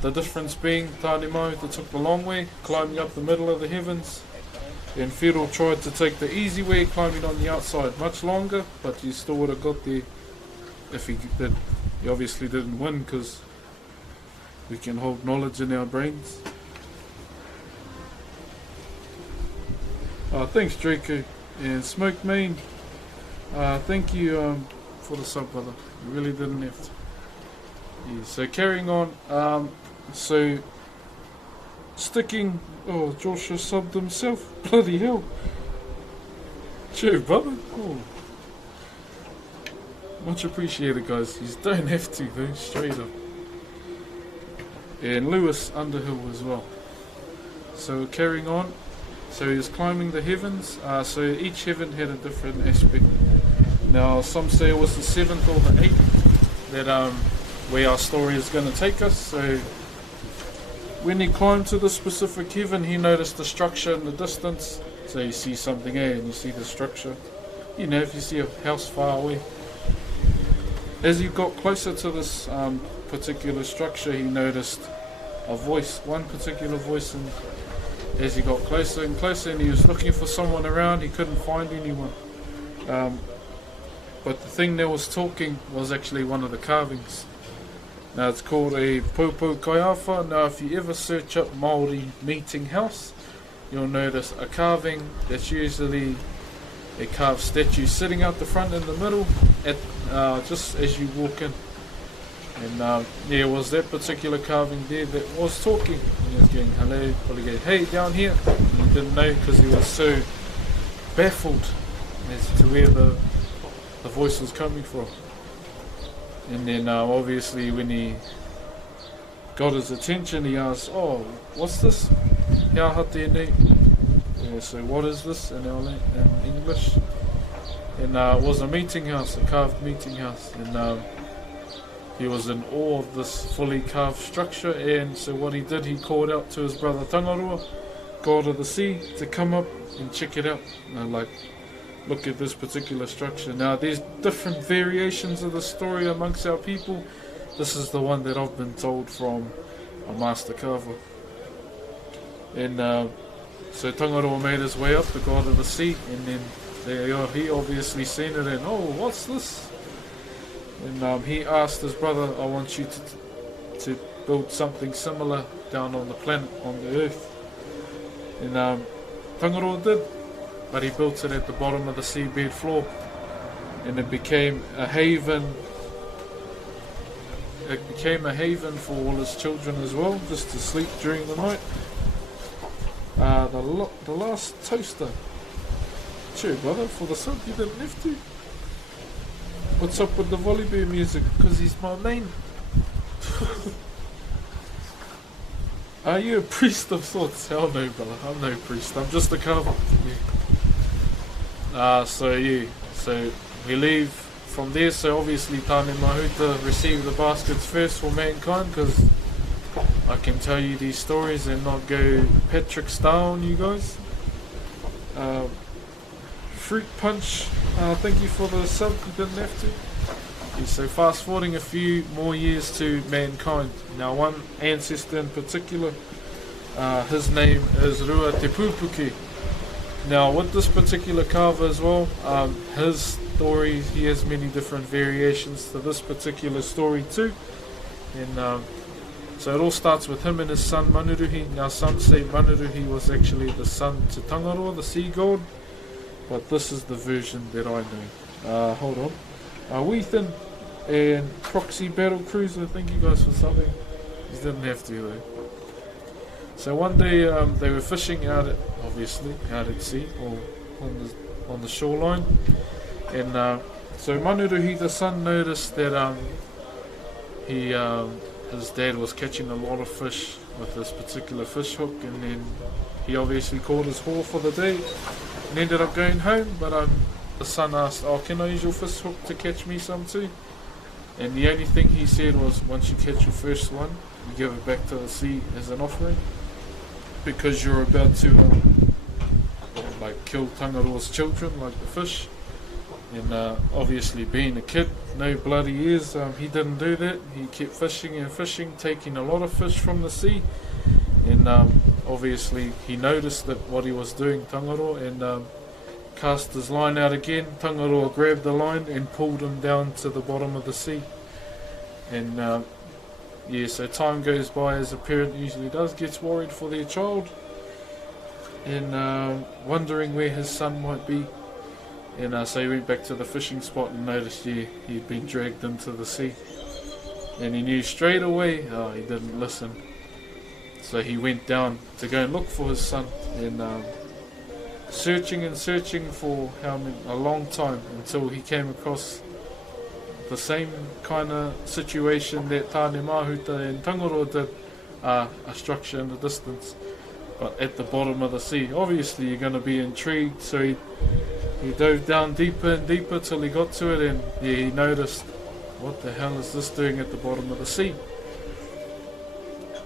The difference being, Tāne Mahuta took the long way, climbing up the middle of the heavens, and Whiro tried to take the easy way, climbing on the outside, much longer, but he still would have got there if he did. He obviously didn't win, because we can hold knowledge in our brains. Thanks, Draco. And Smoke Main, thank you for the sub, brother. You really didn't have to. Yeah, so carrying on, so sticking, oh, Joshua subbed himself, bloody hell. Cheer, brother. Oh. Much appreciated, guys. You don't have to, though, straight up. And Lewis Underhill as well. So carrying on, so he was climbing the heavens, so each heaven had a different aspect. Now some say it was the 7th or the 8th that where our story is going to take us. So when he climbed to the specific heaven, he noticed the structure in the distance. So you see something there and you see the structure. You know, if you see a house far away. As he got closer to this particular structure, he noticed a voice, one particular voice, and as he got closer and closer and he was looking for someone around, he couldn't find anyone. But the thing that was talking was actually one of the carvings. Now it's called a Popo Kaiawha. Now if you ever search up Māori meeting house, you'll notice a carving that's usually a carved statue sitting out the front in the middle, at just as you walk in. And there was that particular carving there that was talking. And he was going, hello, probably going, hey, down here. And he didn't know because he was so baffled as to where the voice was coming from. And then obviously when he got his attention, he asked, oh, what's this? Hea hate nei? Yeah, so what is this in English? And it was a meeting house, a carved meeting house. And he was in awe of this fully carved structure, and so what he did, he called out to his brother Tangaroa, god of the sea, to come up and check it out. Like, look at this particular structure. Now there's different variations of the story amongst our people. This is the one that I've been told from a master carver. And so Tangaroa made his way up, the god of the sea, and then he obviously seen it and, oh, what's this? And he asked his brother, I want you to build something similar down on the planet, on the earth. And Tangaroa did, but he built it at the bottom of the seabed floor. And it became a haven. It became a haven for all his children as well, just to sleep during the night. The last toaster. Cheer, brother, for the sub, you didn't have to. What's up with the volleyball music? Because he's my main. Are you a priest of sorts? Hell no, brother. I'm no priest. I'm just a carver. Yeah. So we leave from there. So obviously Tāne Mahuta received the baskets first for mankind, because I can tell you these stories and not go Patrick style on you guys. Fruit Punch, thank you for the sub, you didn't have to. Yeah, so fast forwarding a few more years to mankind. Now one ancestor in particular, his name is Rua Te Pupuke. Now with this particular carver as well, his story, he has many different variations to this particular story too. And so it all starts with him and his son Manuruhi. Now some say Manuruhi was actually the son to Tangaroa, the sea god, but this is the version that I know. Hold on. Weethan and Proxy Battle Cruiser, thank you guys for something. You didn't have to though. So one day they were fishing out at sea or on the shoreline, and so Manuruhi the son noticed that his dad was catching a lot of fish with this particular fish hook, and then he obviously caught his haul for the day and ended up going home. But the son asked, "Oh, can I use your fish hook to catch me some too?" And the only thing he said was, once you catch your first one, you give it back to the sea as an offering, because you're about to kill Tangaroa's children, like the fish. And obviously being a kid, no bloody ears, he didn't do that. He kept fishing and fishing, taking a lot of fish from the sea. And obviously he noticed that what he was doing, Tangaroa, and cast his line out again. Tangaroa grabbed the line and pulled him down to the bottom of the sea. And yeah, so time goes by, as a parent usually does, gets worried for their child, and wondering where his son might be. And so he went back to the fishing spot and noticed, yeah, he'd been dragged into the sea. And he knew straight away, he didn't listen. So he went down to go and look for his son, and searching and searching for a long time, until he came across the same kind of situation that Tāne Mahuta and Tangaroa did, a structure in the distance, but at the bottom of the sea. Obviously you're going to be intrigued, so he dove down deeper and deeper till he got to it, and yeah, he noticed, what the hell is this doing at the bottom of the sea?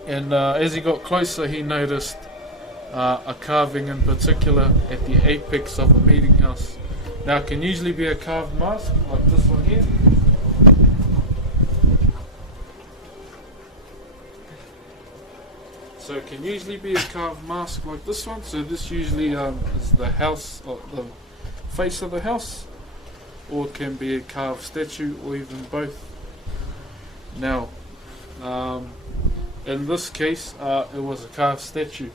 And as he got closer, he noticed a carving in particular at the apex of a meeting house. Now it can usually be a carved mask like this one here. So it can usually be a carved mask like this one. So this usually is the house, or the face of the house, or it can be a carved statue, or even both. Now in this case it was a carved statue.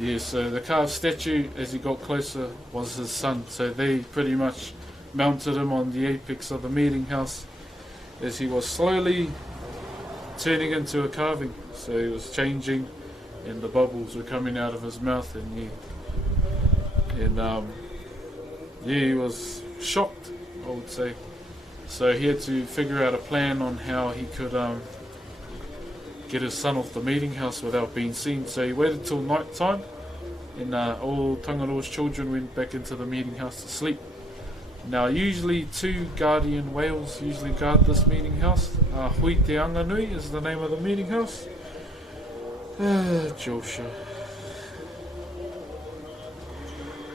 Yeah, so the carved statue, as he got closer, was his son. So they pretty much mounted him on the apex of the meeting house as he was slowly turning into a carving. So he was changing, and the bubbles were coming out of his mouth, and he was shocked, I would say. So he had to figure out a plan on how he could get his son off the meeting house without being seen. So he waited till night time, and all Tangaroa's children went back into the meeting house to sleep. Now usually 2 guardian whales usually guard this meeting house. Hui Te Anganui is the name of the meeting house. Joshua.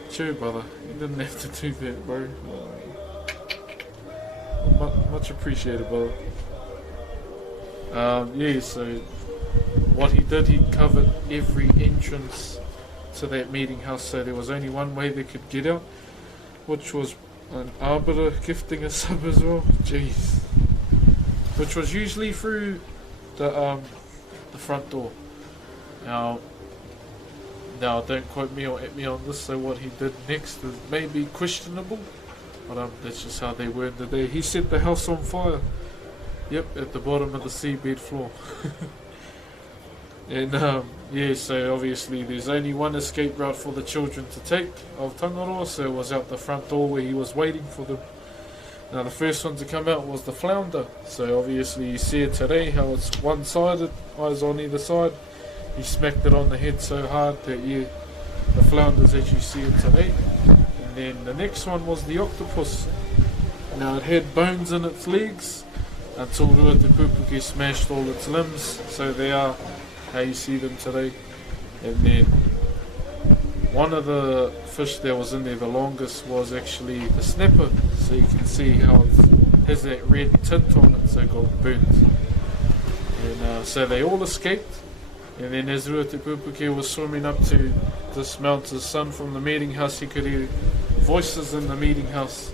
Chur, brother, you didn't have to do that, bro. Much appreciated, brother. Yeah, so what he did, he covered every entrance to that meeting house, so there was only one way they could get out, which was an arbiter gifting a sub as well. Jeez. Which was usually through the front door. Now don't quote me or at me on this, so what he did next is maybe questionable, but that's just how they were in the day. He set the house on fire. Yep, at the bottom of the seabed floor. And yeah, so obviously there's only one escape route for the children to take of Tangaroa, so it was out the front door where he was waiting for them. Now the first one to come out was the flounder. So obviously you see it today, how it's one-sided, eyes on either side. He smacked it on the head so hard that, yeah, the flounders as you see it today. And then the next one was the octopus. Now it had bones in its legs, until Ruatepupuke smashed all its limbs. So they are how you see them today. And then one of the fish that was in there the longest was actually the snapper. So you can see how it has that red tint on it, so it got burnt. And so they all escaped. And then as Ruatepupuke was swimming up to dismount his son from the meeting house, he could hear voices in the meeting house.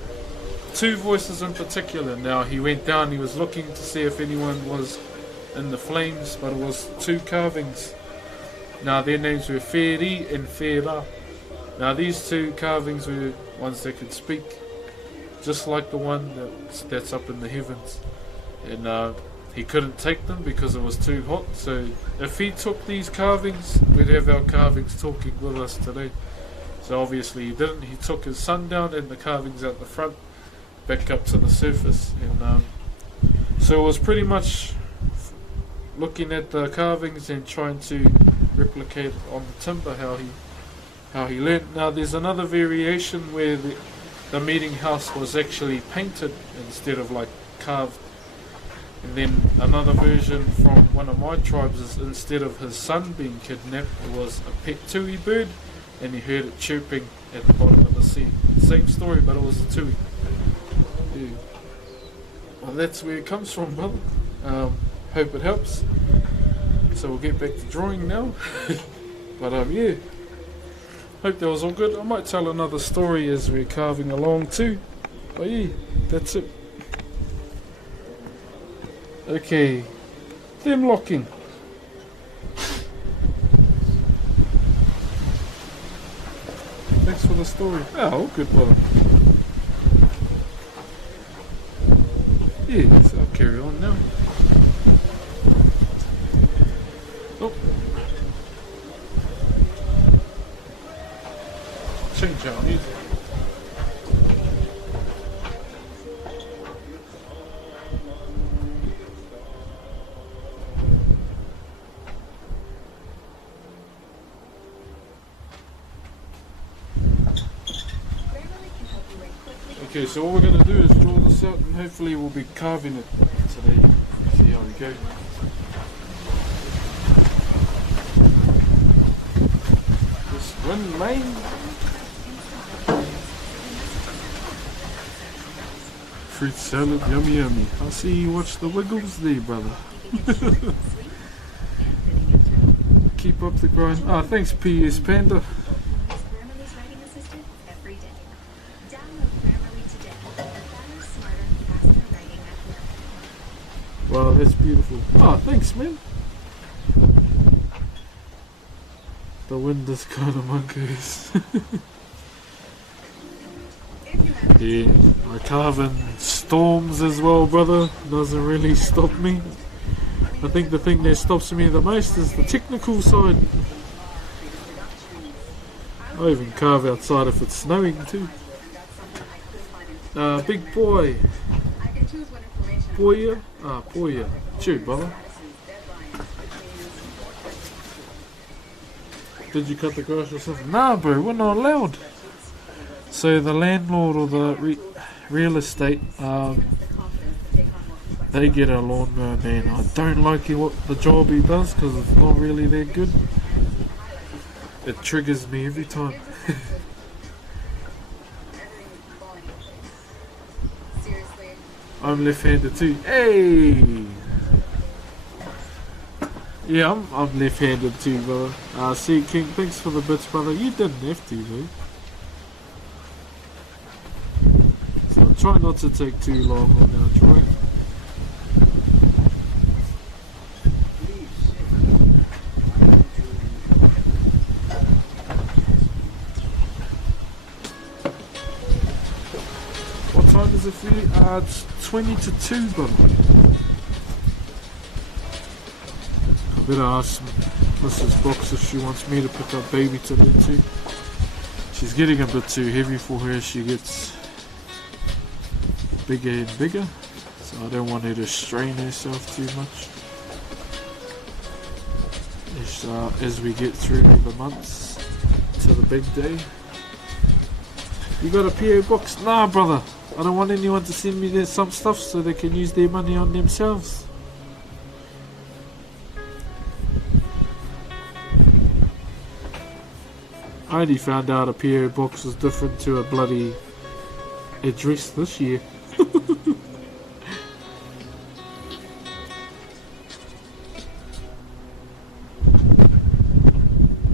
2 voices in particular. Now he went down, he was looking to see if anyone was in the flames, but it was 2 carvings. Now their names were Wheri and Whera. Now these 2 carvings were ones that could speak, just like the one that's up in the heavens. And he couldn't take them because it was too hot. So if he took these carvings, we'd have our carvings talking with us today. So obviously he didn't. He took his son down and the carvings out the front back up to the surface. And so it was pretty much looking at the carvings and trying to replicate on the timber how he learned. Now there's another variation where the meeting house was actually painted instead of like carved. And then another version from one of my tribes is instead of his son being kidnapped, it was a pet tui bird, and he heard it chirping at the bottom of the sea. Same story, but it was a tui. Yeah. Well, that's where it comes from, brother. Hope it helps. So we'll get back to drawing now. But yeah, hope that was all good. I might tell another story as we're carving along too. But yeah, that's it. Okay, them locking. Thanks for the story. Oh, good brother. Yeah, so I'll carry on now. Oh. Change our music. Okay, so all we're going to do is draw this out and hopefully we'll be carving it today. See how we go. This one lane. Fruit salad, yummy yummy. I see you watch the wiggles there, brother. Keep up the grind. Ah, thanks PS Panda. Wow, that's beautiful. Oh, thanks, man. The wind is kind of monkeys. Yeah, I carve in storms as well, brother. Doesn't really stop me. I think the thing that stops me the most is the technical side. I even carve outside if it's snowing too. Big boy. Boya? Ah, boya. Chur, brother. Did you cut the grass yourself? Nah, bro, we're not allowed. So the landlord or the real estate, they get a lawnmower, man. I don't like what the job he does because it's not really that good. It triggers me every time. I'm left-handed too. Hey! Yeah, I'm left-handed too, brother. See, King, thanks for the bits, brother. You didn't have to, though. So try not to take too long on our drawing. What time is it for you? It's 20 to 2, brother. I better ask Mrs. Broxh if she wants me to pick up baby today too. She's getting a bit too heavy for her. She gets bigger and bigger, so I don't want her to strain herself too much as we get through the months to the big day. You got a PO box? Nah, brother. I don't want anyone to send me some stuff so they can use their money on themselves. I only found out a PO box was different to a bloody address this year.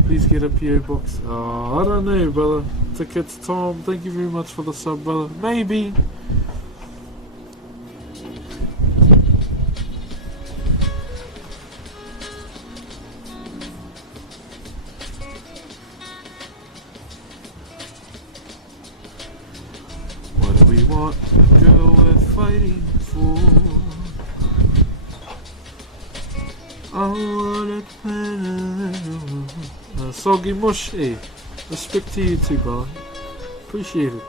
Please get a PO box. Oh, I don't know, brother. Tickets, Tom. Thank you very much for the sub, brother. Maybe. What do we want? A girl worth fighting for. I want it better. Soggy Mush, hey. Respect to you too, brother. Appreciate it.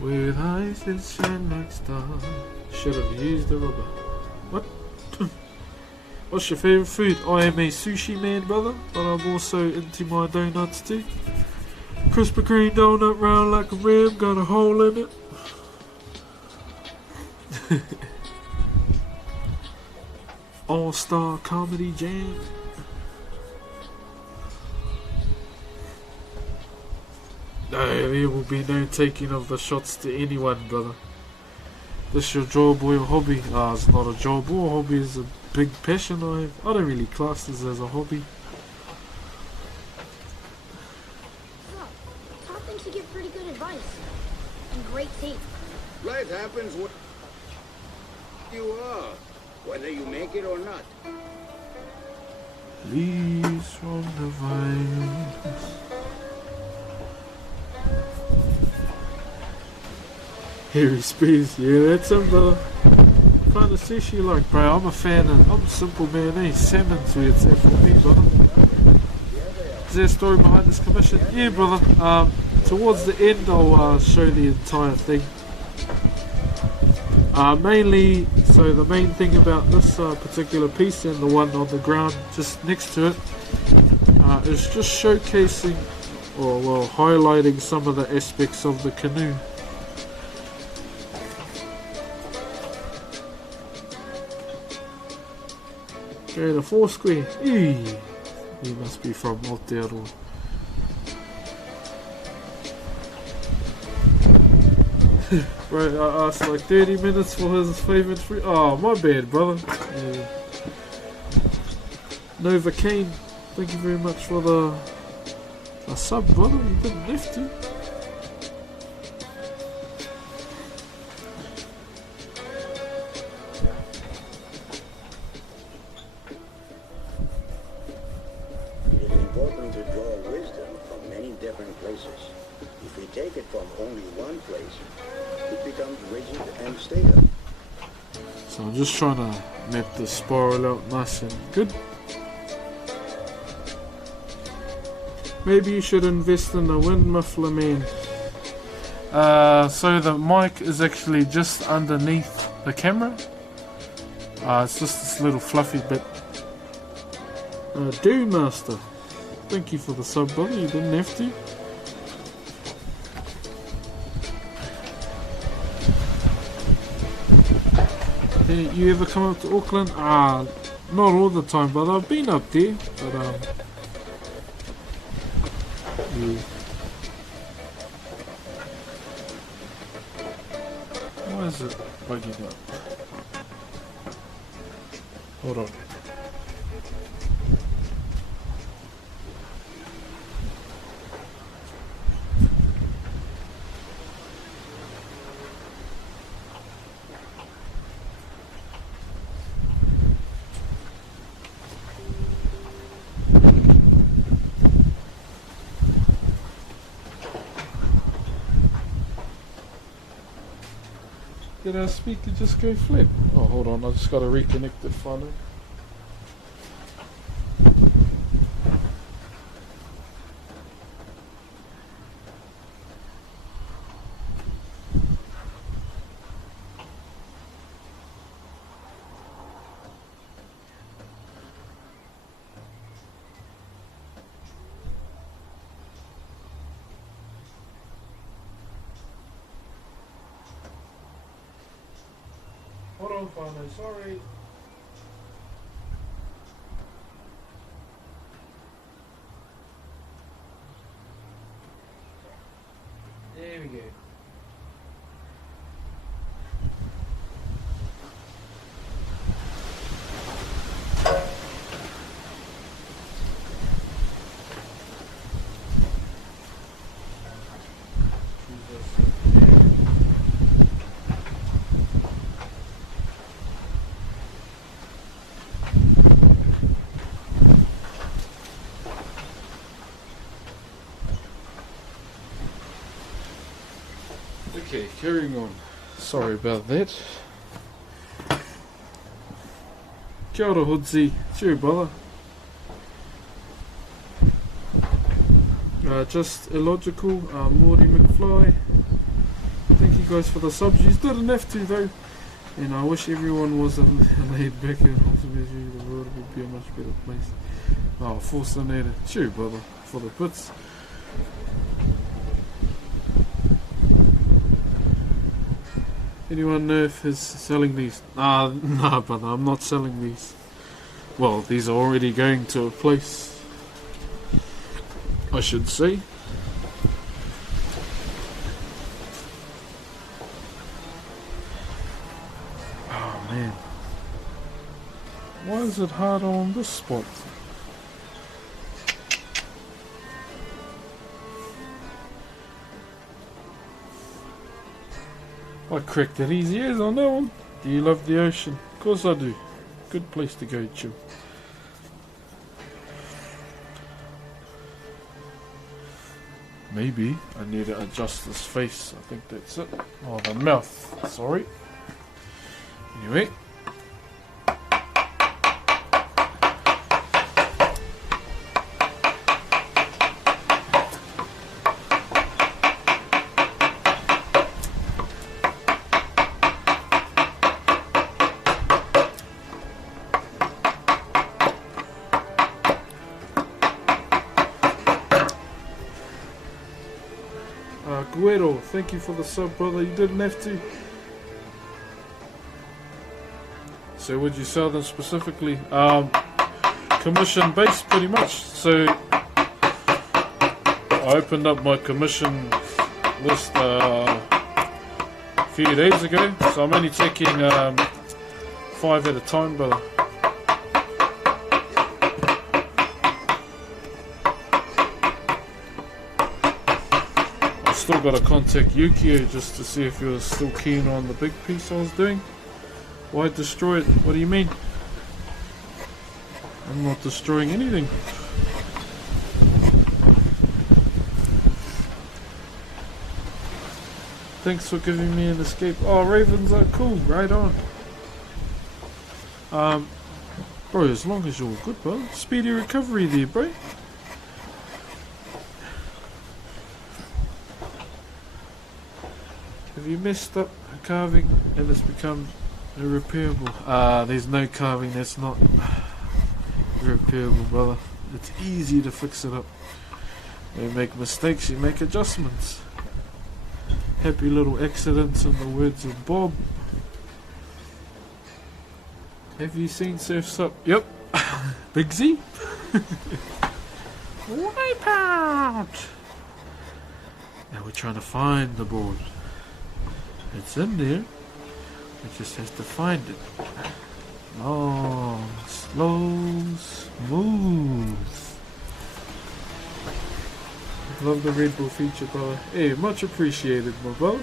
With eyes that shine like stars. Should have used the rubber. What? What's your favourite food? I am a sushi man, brother, but I'm also into my donuts too. Krispy Kreme donut round like a rim, got a hole in it. All-star comedy jam. No, there will be no taking of the shots to anyone, brother. This your job or your hobby? Ah, it's not a job or a hobby, it's a big passion I have. I don't really class this as a hobby. So, Todd thinks you give pretty good advice. And great tape. Life happens what you are, whether you make it or not. Leaves from the vines. Harry Spears, yeah, that's him, brother. What kind of sushi you like, bro? I'm a fan of, I'm a simple man, eh? Salmon to it's that for me, brother. Is there a story behind this commission? Yeah, brother. Towards the end, I'll show the entire thing. Mainly, so the main thing about this particular piece and the one on the ground just next to it is just showcasing, or well, highlighting some of the aspects of the canoe. Okay, the Foursquare. Eee. He must be from Aotearoa. Right, I asked like 30 minutes for his favourite fruit. Oh, my bad, brother. Yeah. Nova Kane, thank you very much for the sub, brother. You didn't have to. It is important to draw wisdom from many different places. If we take it from only one place, it becomes rigid and stale. So I'm just trying to map the spiral out nice and good. Maybe you should invest in a wind muffler, man. So the mic is actually just underneath the camera. It's just this little fluffy bit. Do Master, thank you for the sub, brother. You didn't have to. Hey, you ever come up to Auckland? Not all the time, but I've been up there. But yeah. Why is it bugging up? Hold on. Did our speaker just go flat? Oh, hold on, I just got to reconnect it finally. wrong, Whanau, sorry. There we go. Okay, carrying on. Sorry about that. Kia ora, Hoodsie. Cheerio, brother. Just illogical. Morty McFly. Thank you guys for the subs. You didn't have to though. And I wish everyone was laid back and ultimately the world would be a much better place. Oh, Fortunator. Cheerio, brother. For the bits. Anyone know if he's selling these? Nah, brother, I'm not selling these. Well, these are already going to a place, I should say. Oh man. Why is it hard on this spot? I cracked it easy as on that one. Do you love the ocean? Of course I do. Good place to go chill. Maybe I need to adjust this face. I think that's it. Oh, the mouth. Sorry. Anyway. Guero, thank you for the sub, brother. You didn't have to. So would you sell them specifically? Commission based pretty much. So I opened up my commission list a few days ago. So I'm only taking 5 at a time, brother. Still got to contact Yukio just to see if he was still keen on the big piece I was doing. Why destroy it? What do you mean? I'm not destroying anything. Thanks for giving me an escape. Oh, ravens are cool. Right on. Bro, as long as you're good, bro. Speedy recovery there, bro. Have you messed up carving and it's become irreparable? There's no carving that's not irreparable, brother. It's easy to fix it up. You make mistakes, you make adjustments. Happy little accidents in the words of Bob. Have you seen Surf's Up? Yep. Big Z? Wipeout! Now we're trying to find the board. It's in there. We just have to find it. Long, slow, smooth. Love the Red Bull feature, brother. Hey, much appreciated, my brother.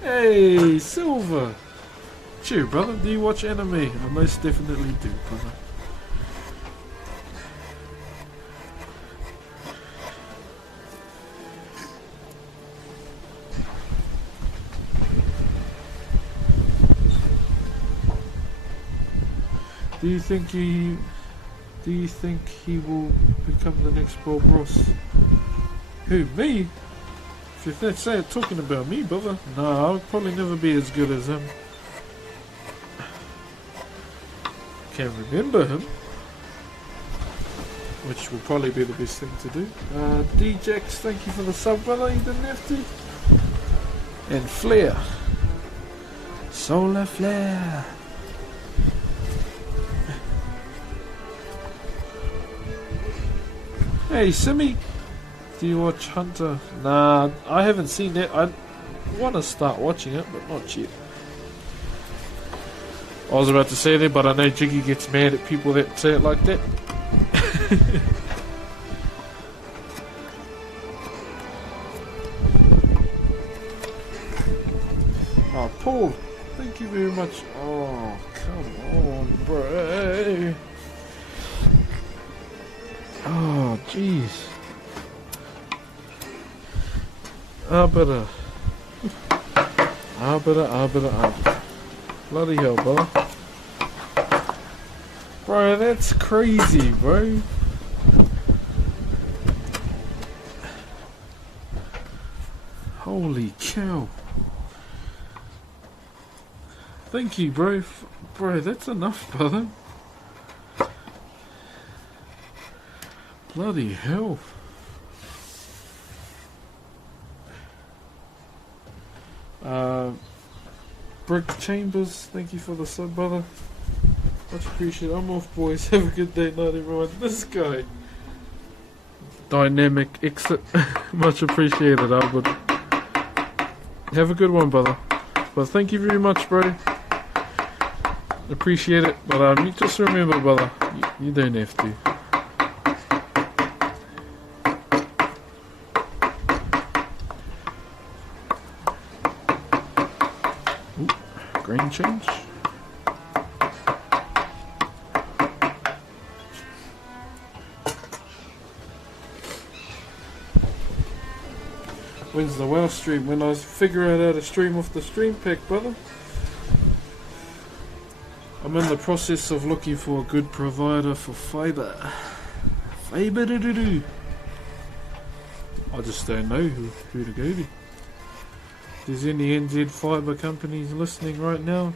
Hey, Silver. Cheer, brother. Do you watch anime? I most definitely do, brother. Do you think he will become the next Broxh? Who, me? If that's it, talking about me, brother. No, I'll probably never be as good as him. Can't remember him, which will probably be the best thing to do. D-Jax, thank you for the sub, brother. You didn't have to. And Flair. Solar flare. Hey, Simmy. Do you watch Hunter? Nah, I haven't seen it. I want to start watching it, but not yet. I was about to say that, but I know Jiggy gets mad at people that say it like that. Oh, Paul, thank you very much. Oh, come on, bro. Oh, jeez. Arbiter. Bloody hell, brother. Bro, that's crazy, bro. Holy cow. Thank you, bro. Bro, that's enough, brother. Bloody hell. Brick Chambers, thank you for the sub, brother. Much appreciated. I'm off, boys. Have a good day, night, everyone. This guy. Dynamic exit. Much appreciated, Albert. Have a good one, brother. But thank you very much, bro. Appreciate it. But you just remember, brother, you don't have to. Green change. When's the WoW stream? When I figure out how to stream off the stream pack, brother. I'm in the process of looking for a good provider for fibre. Fibre to do. I just don't know who to go to. If there's any NZ fibre companies listening right now,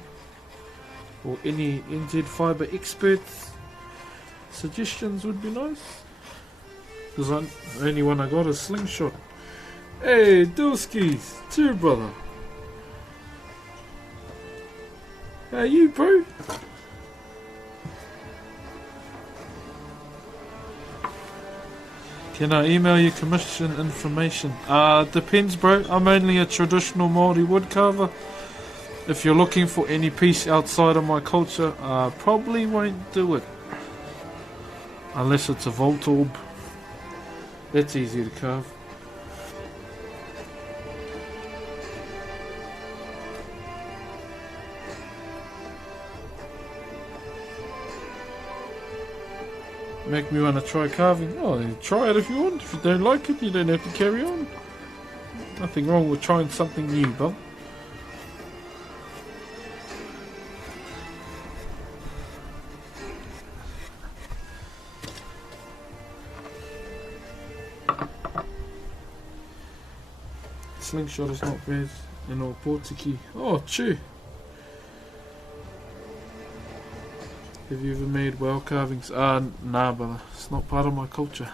or any NZ fibre experts, suggestions would be nice. Because the only one I got is Slingshot. Hey, Dulskis, cheer, brother. How you, bro? Can I email you commission information? Depends, bro. I'm only a traditional Māori woodcarver. If you're looking for any piece outside of my culture, probably won't do it. Unless it's a vault orb. That's easy to carve. Make me want to try carving. Oh, then try it if you want. If you don't like it, you don't have to carry on. Nothing wrong with trying something new, bro. Slingshot is not bad. And all Portuguese. Oh, chew. Have you ever made well carvings? Nah, brother. It's not part of my culture.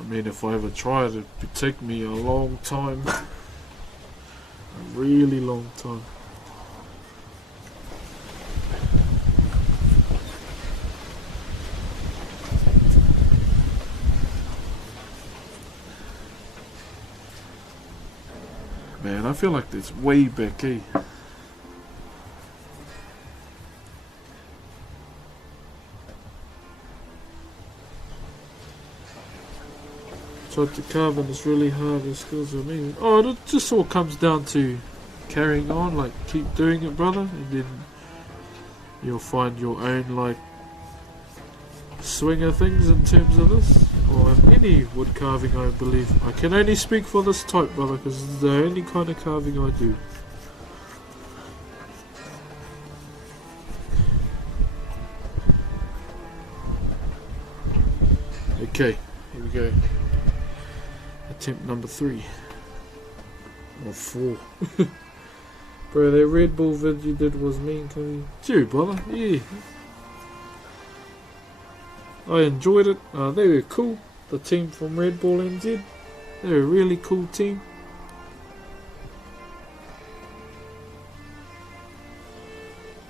I mean, if I ever tried, it would take me a long time. A really long time. Man, I feel like that's way back, eh? Tried to carve and it's really hard, the skills are amazing. Oh, it just all comes down to carrying on, like keep doing it, brother, and then you'll find your own, like, swinger things in terms of this, or any wood carving, I believe. I can only speak for this type, brother, because it's the only kind of carving I do. Okay, here we go. Attempt number 3 or 4. Bro, that Red Bull vid you did was mean, can you? Chew, brother, yeah. I enjoyed it. They were cool. The team from Red Bull NZ. They're a really cool team.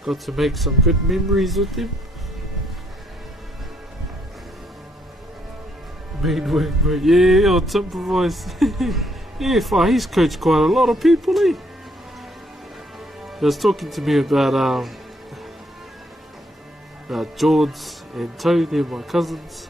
Got to make some good memories with them. Main work, yeah, I'll improvise. Yeah, he's coached quite a lot of people, eh? He was talking to me about George and Toe, they're my cousins.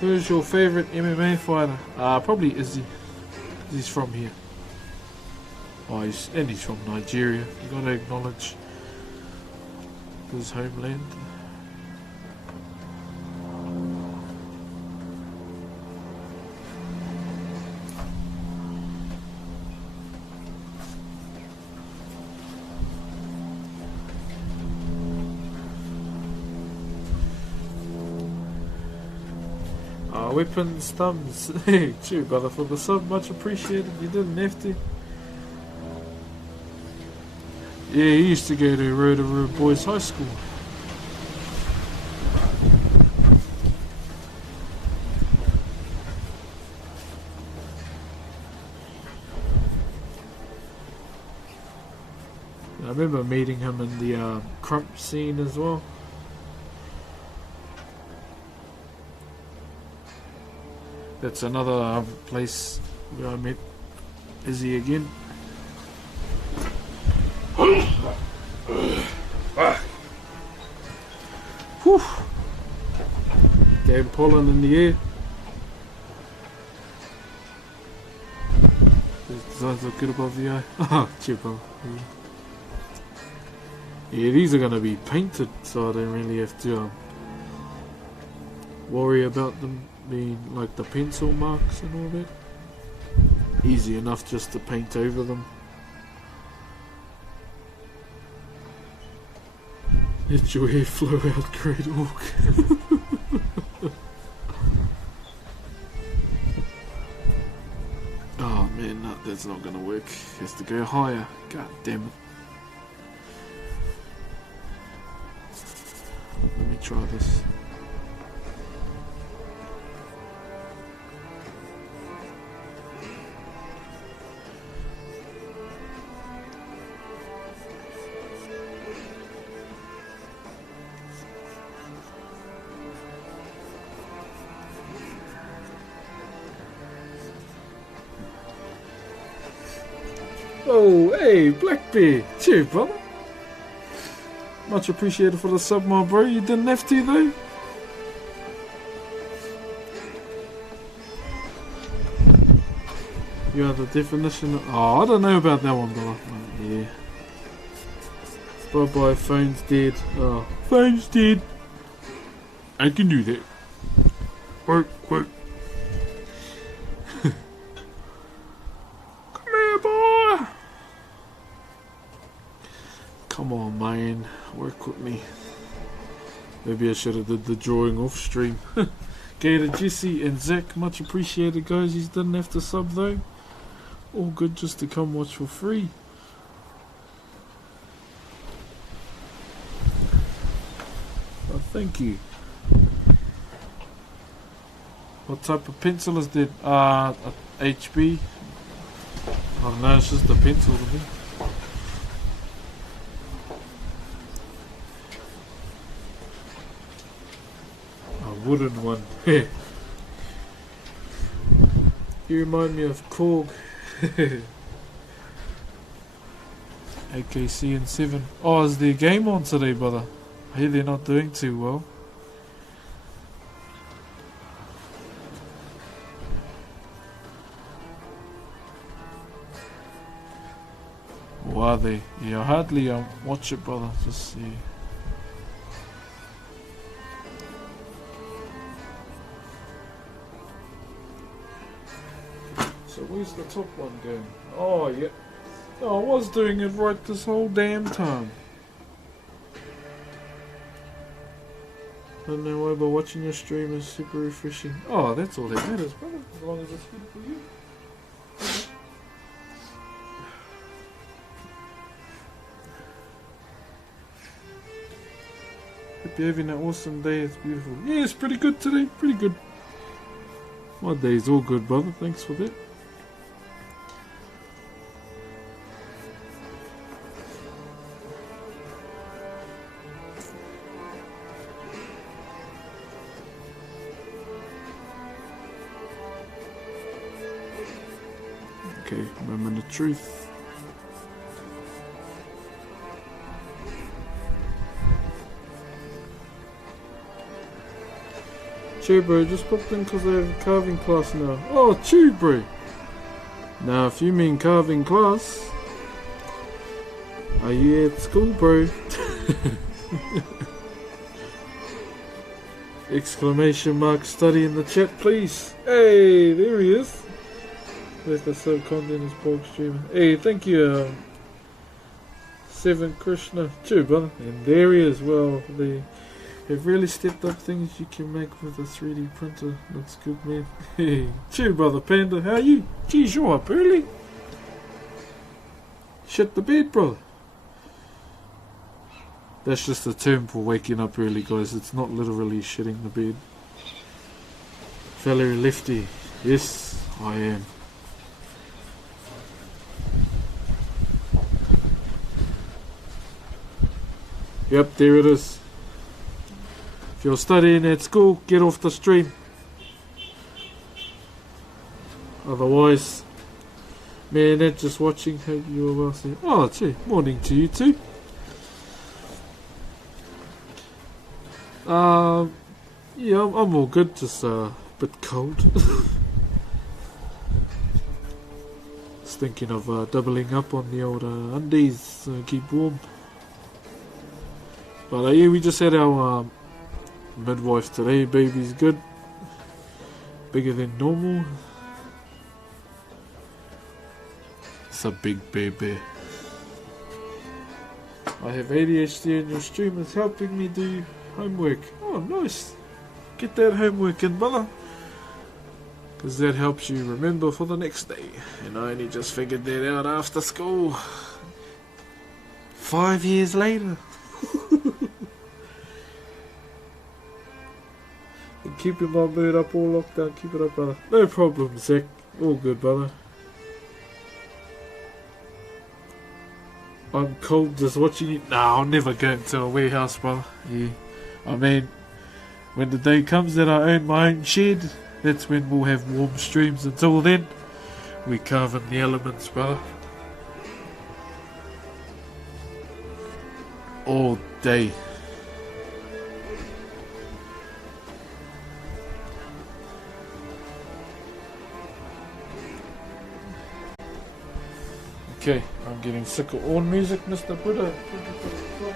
Who's your favourite MMA fighter? Probably Izzy. He's from here. Oh, he's from Nigeria. You gotta acknowledge his homeland. Weapons, thumbs. Hey, cheer brother for the sub, much appreciated. You didn't have to. Yeah, he used to go to Rotorua Boys High School. I remember meeting him in the crump scene as well. That's another place where I met Izzy again. Whew. Damn pollen in the air. These eyes look good above the eye. Oh, cheapo. Yeah, these are going to be painted, so I don't really have to worry about them being like the pencil marks and all that. Easy enough just to paint over them. Let your hair flow out, Great Orc. Oh man, no, that's not gonna work. It has to go higher. God damn it. Let me try this. Oh, hey, Black Bear. Cheers, brother. Much appreciated for the sub, my bro. You didn't have to, though. You are the definition of... Oh, I don't know about that one, brother. Yeah. Bye-bye, phone's dead. Oh, phone's dead. I can do that. Work. Come on, man. Work with me. Maybe I should have did the drawing off stream. Gator, Jesse and Zach, much appreciated, guys. You didn't have to sub, though. All good just to come watch for free. Oh, thank you. What type of pencil is that? HB. I don't know, it's just a pencil to me. Wooden one. You remind me of Korg. AKC and 7. Oh, is their game on today, brother? I hear they're not doing too well. Or are they? Yeah, I hardly watch it, brother. Just see. So where's the top one going? Oh, yeah. Oh, I was doing it right this whole damn time. I don't know why, but watching your stream is super refreshing. Oh, that's all that matters, brother. As long as it's good for you. Hope you're having an awesome day. It's beautiful. Yeah, it's pretty good today. Pretty good. My day's all good, brother. Thanks for that. Okay, moment of truth. Chur bro, just popped in because I have a carving class now. Oh, Chur bro. Now, if you mean carving class, are you at school, bro? Exclamation mark study in the chat, please. Hey, there he is. There's the sub-content is Broxh streamer. Hey, thank you, Seven Krishna. Chur, brother. And there he is. Well, they have really stepped up things you can make with a 3D printer. Looks good, man. Hey, Chur, brother Panda. How are you? Geez, you're up early. Shit the bed, brother. That's just a term for waking up early, guys. It's not literally shitting the bed. Valerie Lefty. Yes, I am. Yep, there it is. If you're studying at school, get off the stream. Otherwise, man, that's just watching. Hope you are well soon. Oh, gee, morning to you too. Yeah, I'm all good, just a bit cold. Just thinking of doubling up on the old undies, so keep warm. But yeah, we just had our midwife today. Baby's good. Bigger than normal. It's a big baby. I have ADHD and your stream is helping me do homework. Oh, nice. Get that homework in, brother. Because that helps you remember for the next day. And I only just figured that out after school. 5 years later. And keeping my mood up all locked down. Keep it up, brother. No problem, Zach. All good, brother. I'm cold just watching it. Nah, I'll never go into a warehouse, brother. Yeah. I mean, when the day comes that I own my own shed, that's when we'll have warm streams. Until then, we carve in the elements, brother. All day. Okay, I'm getting sick of all music, Mr. Buddha.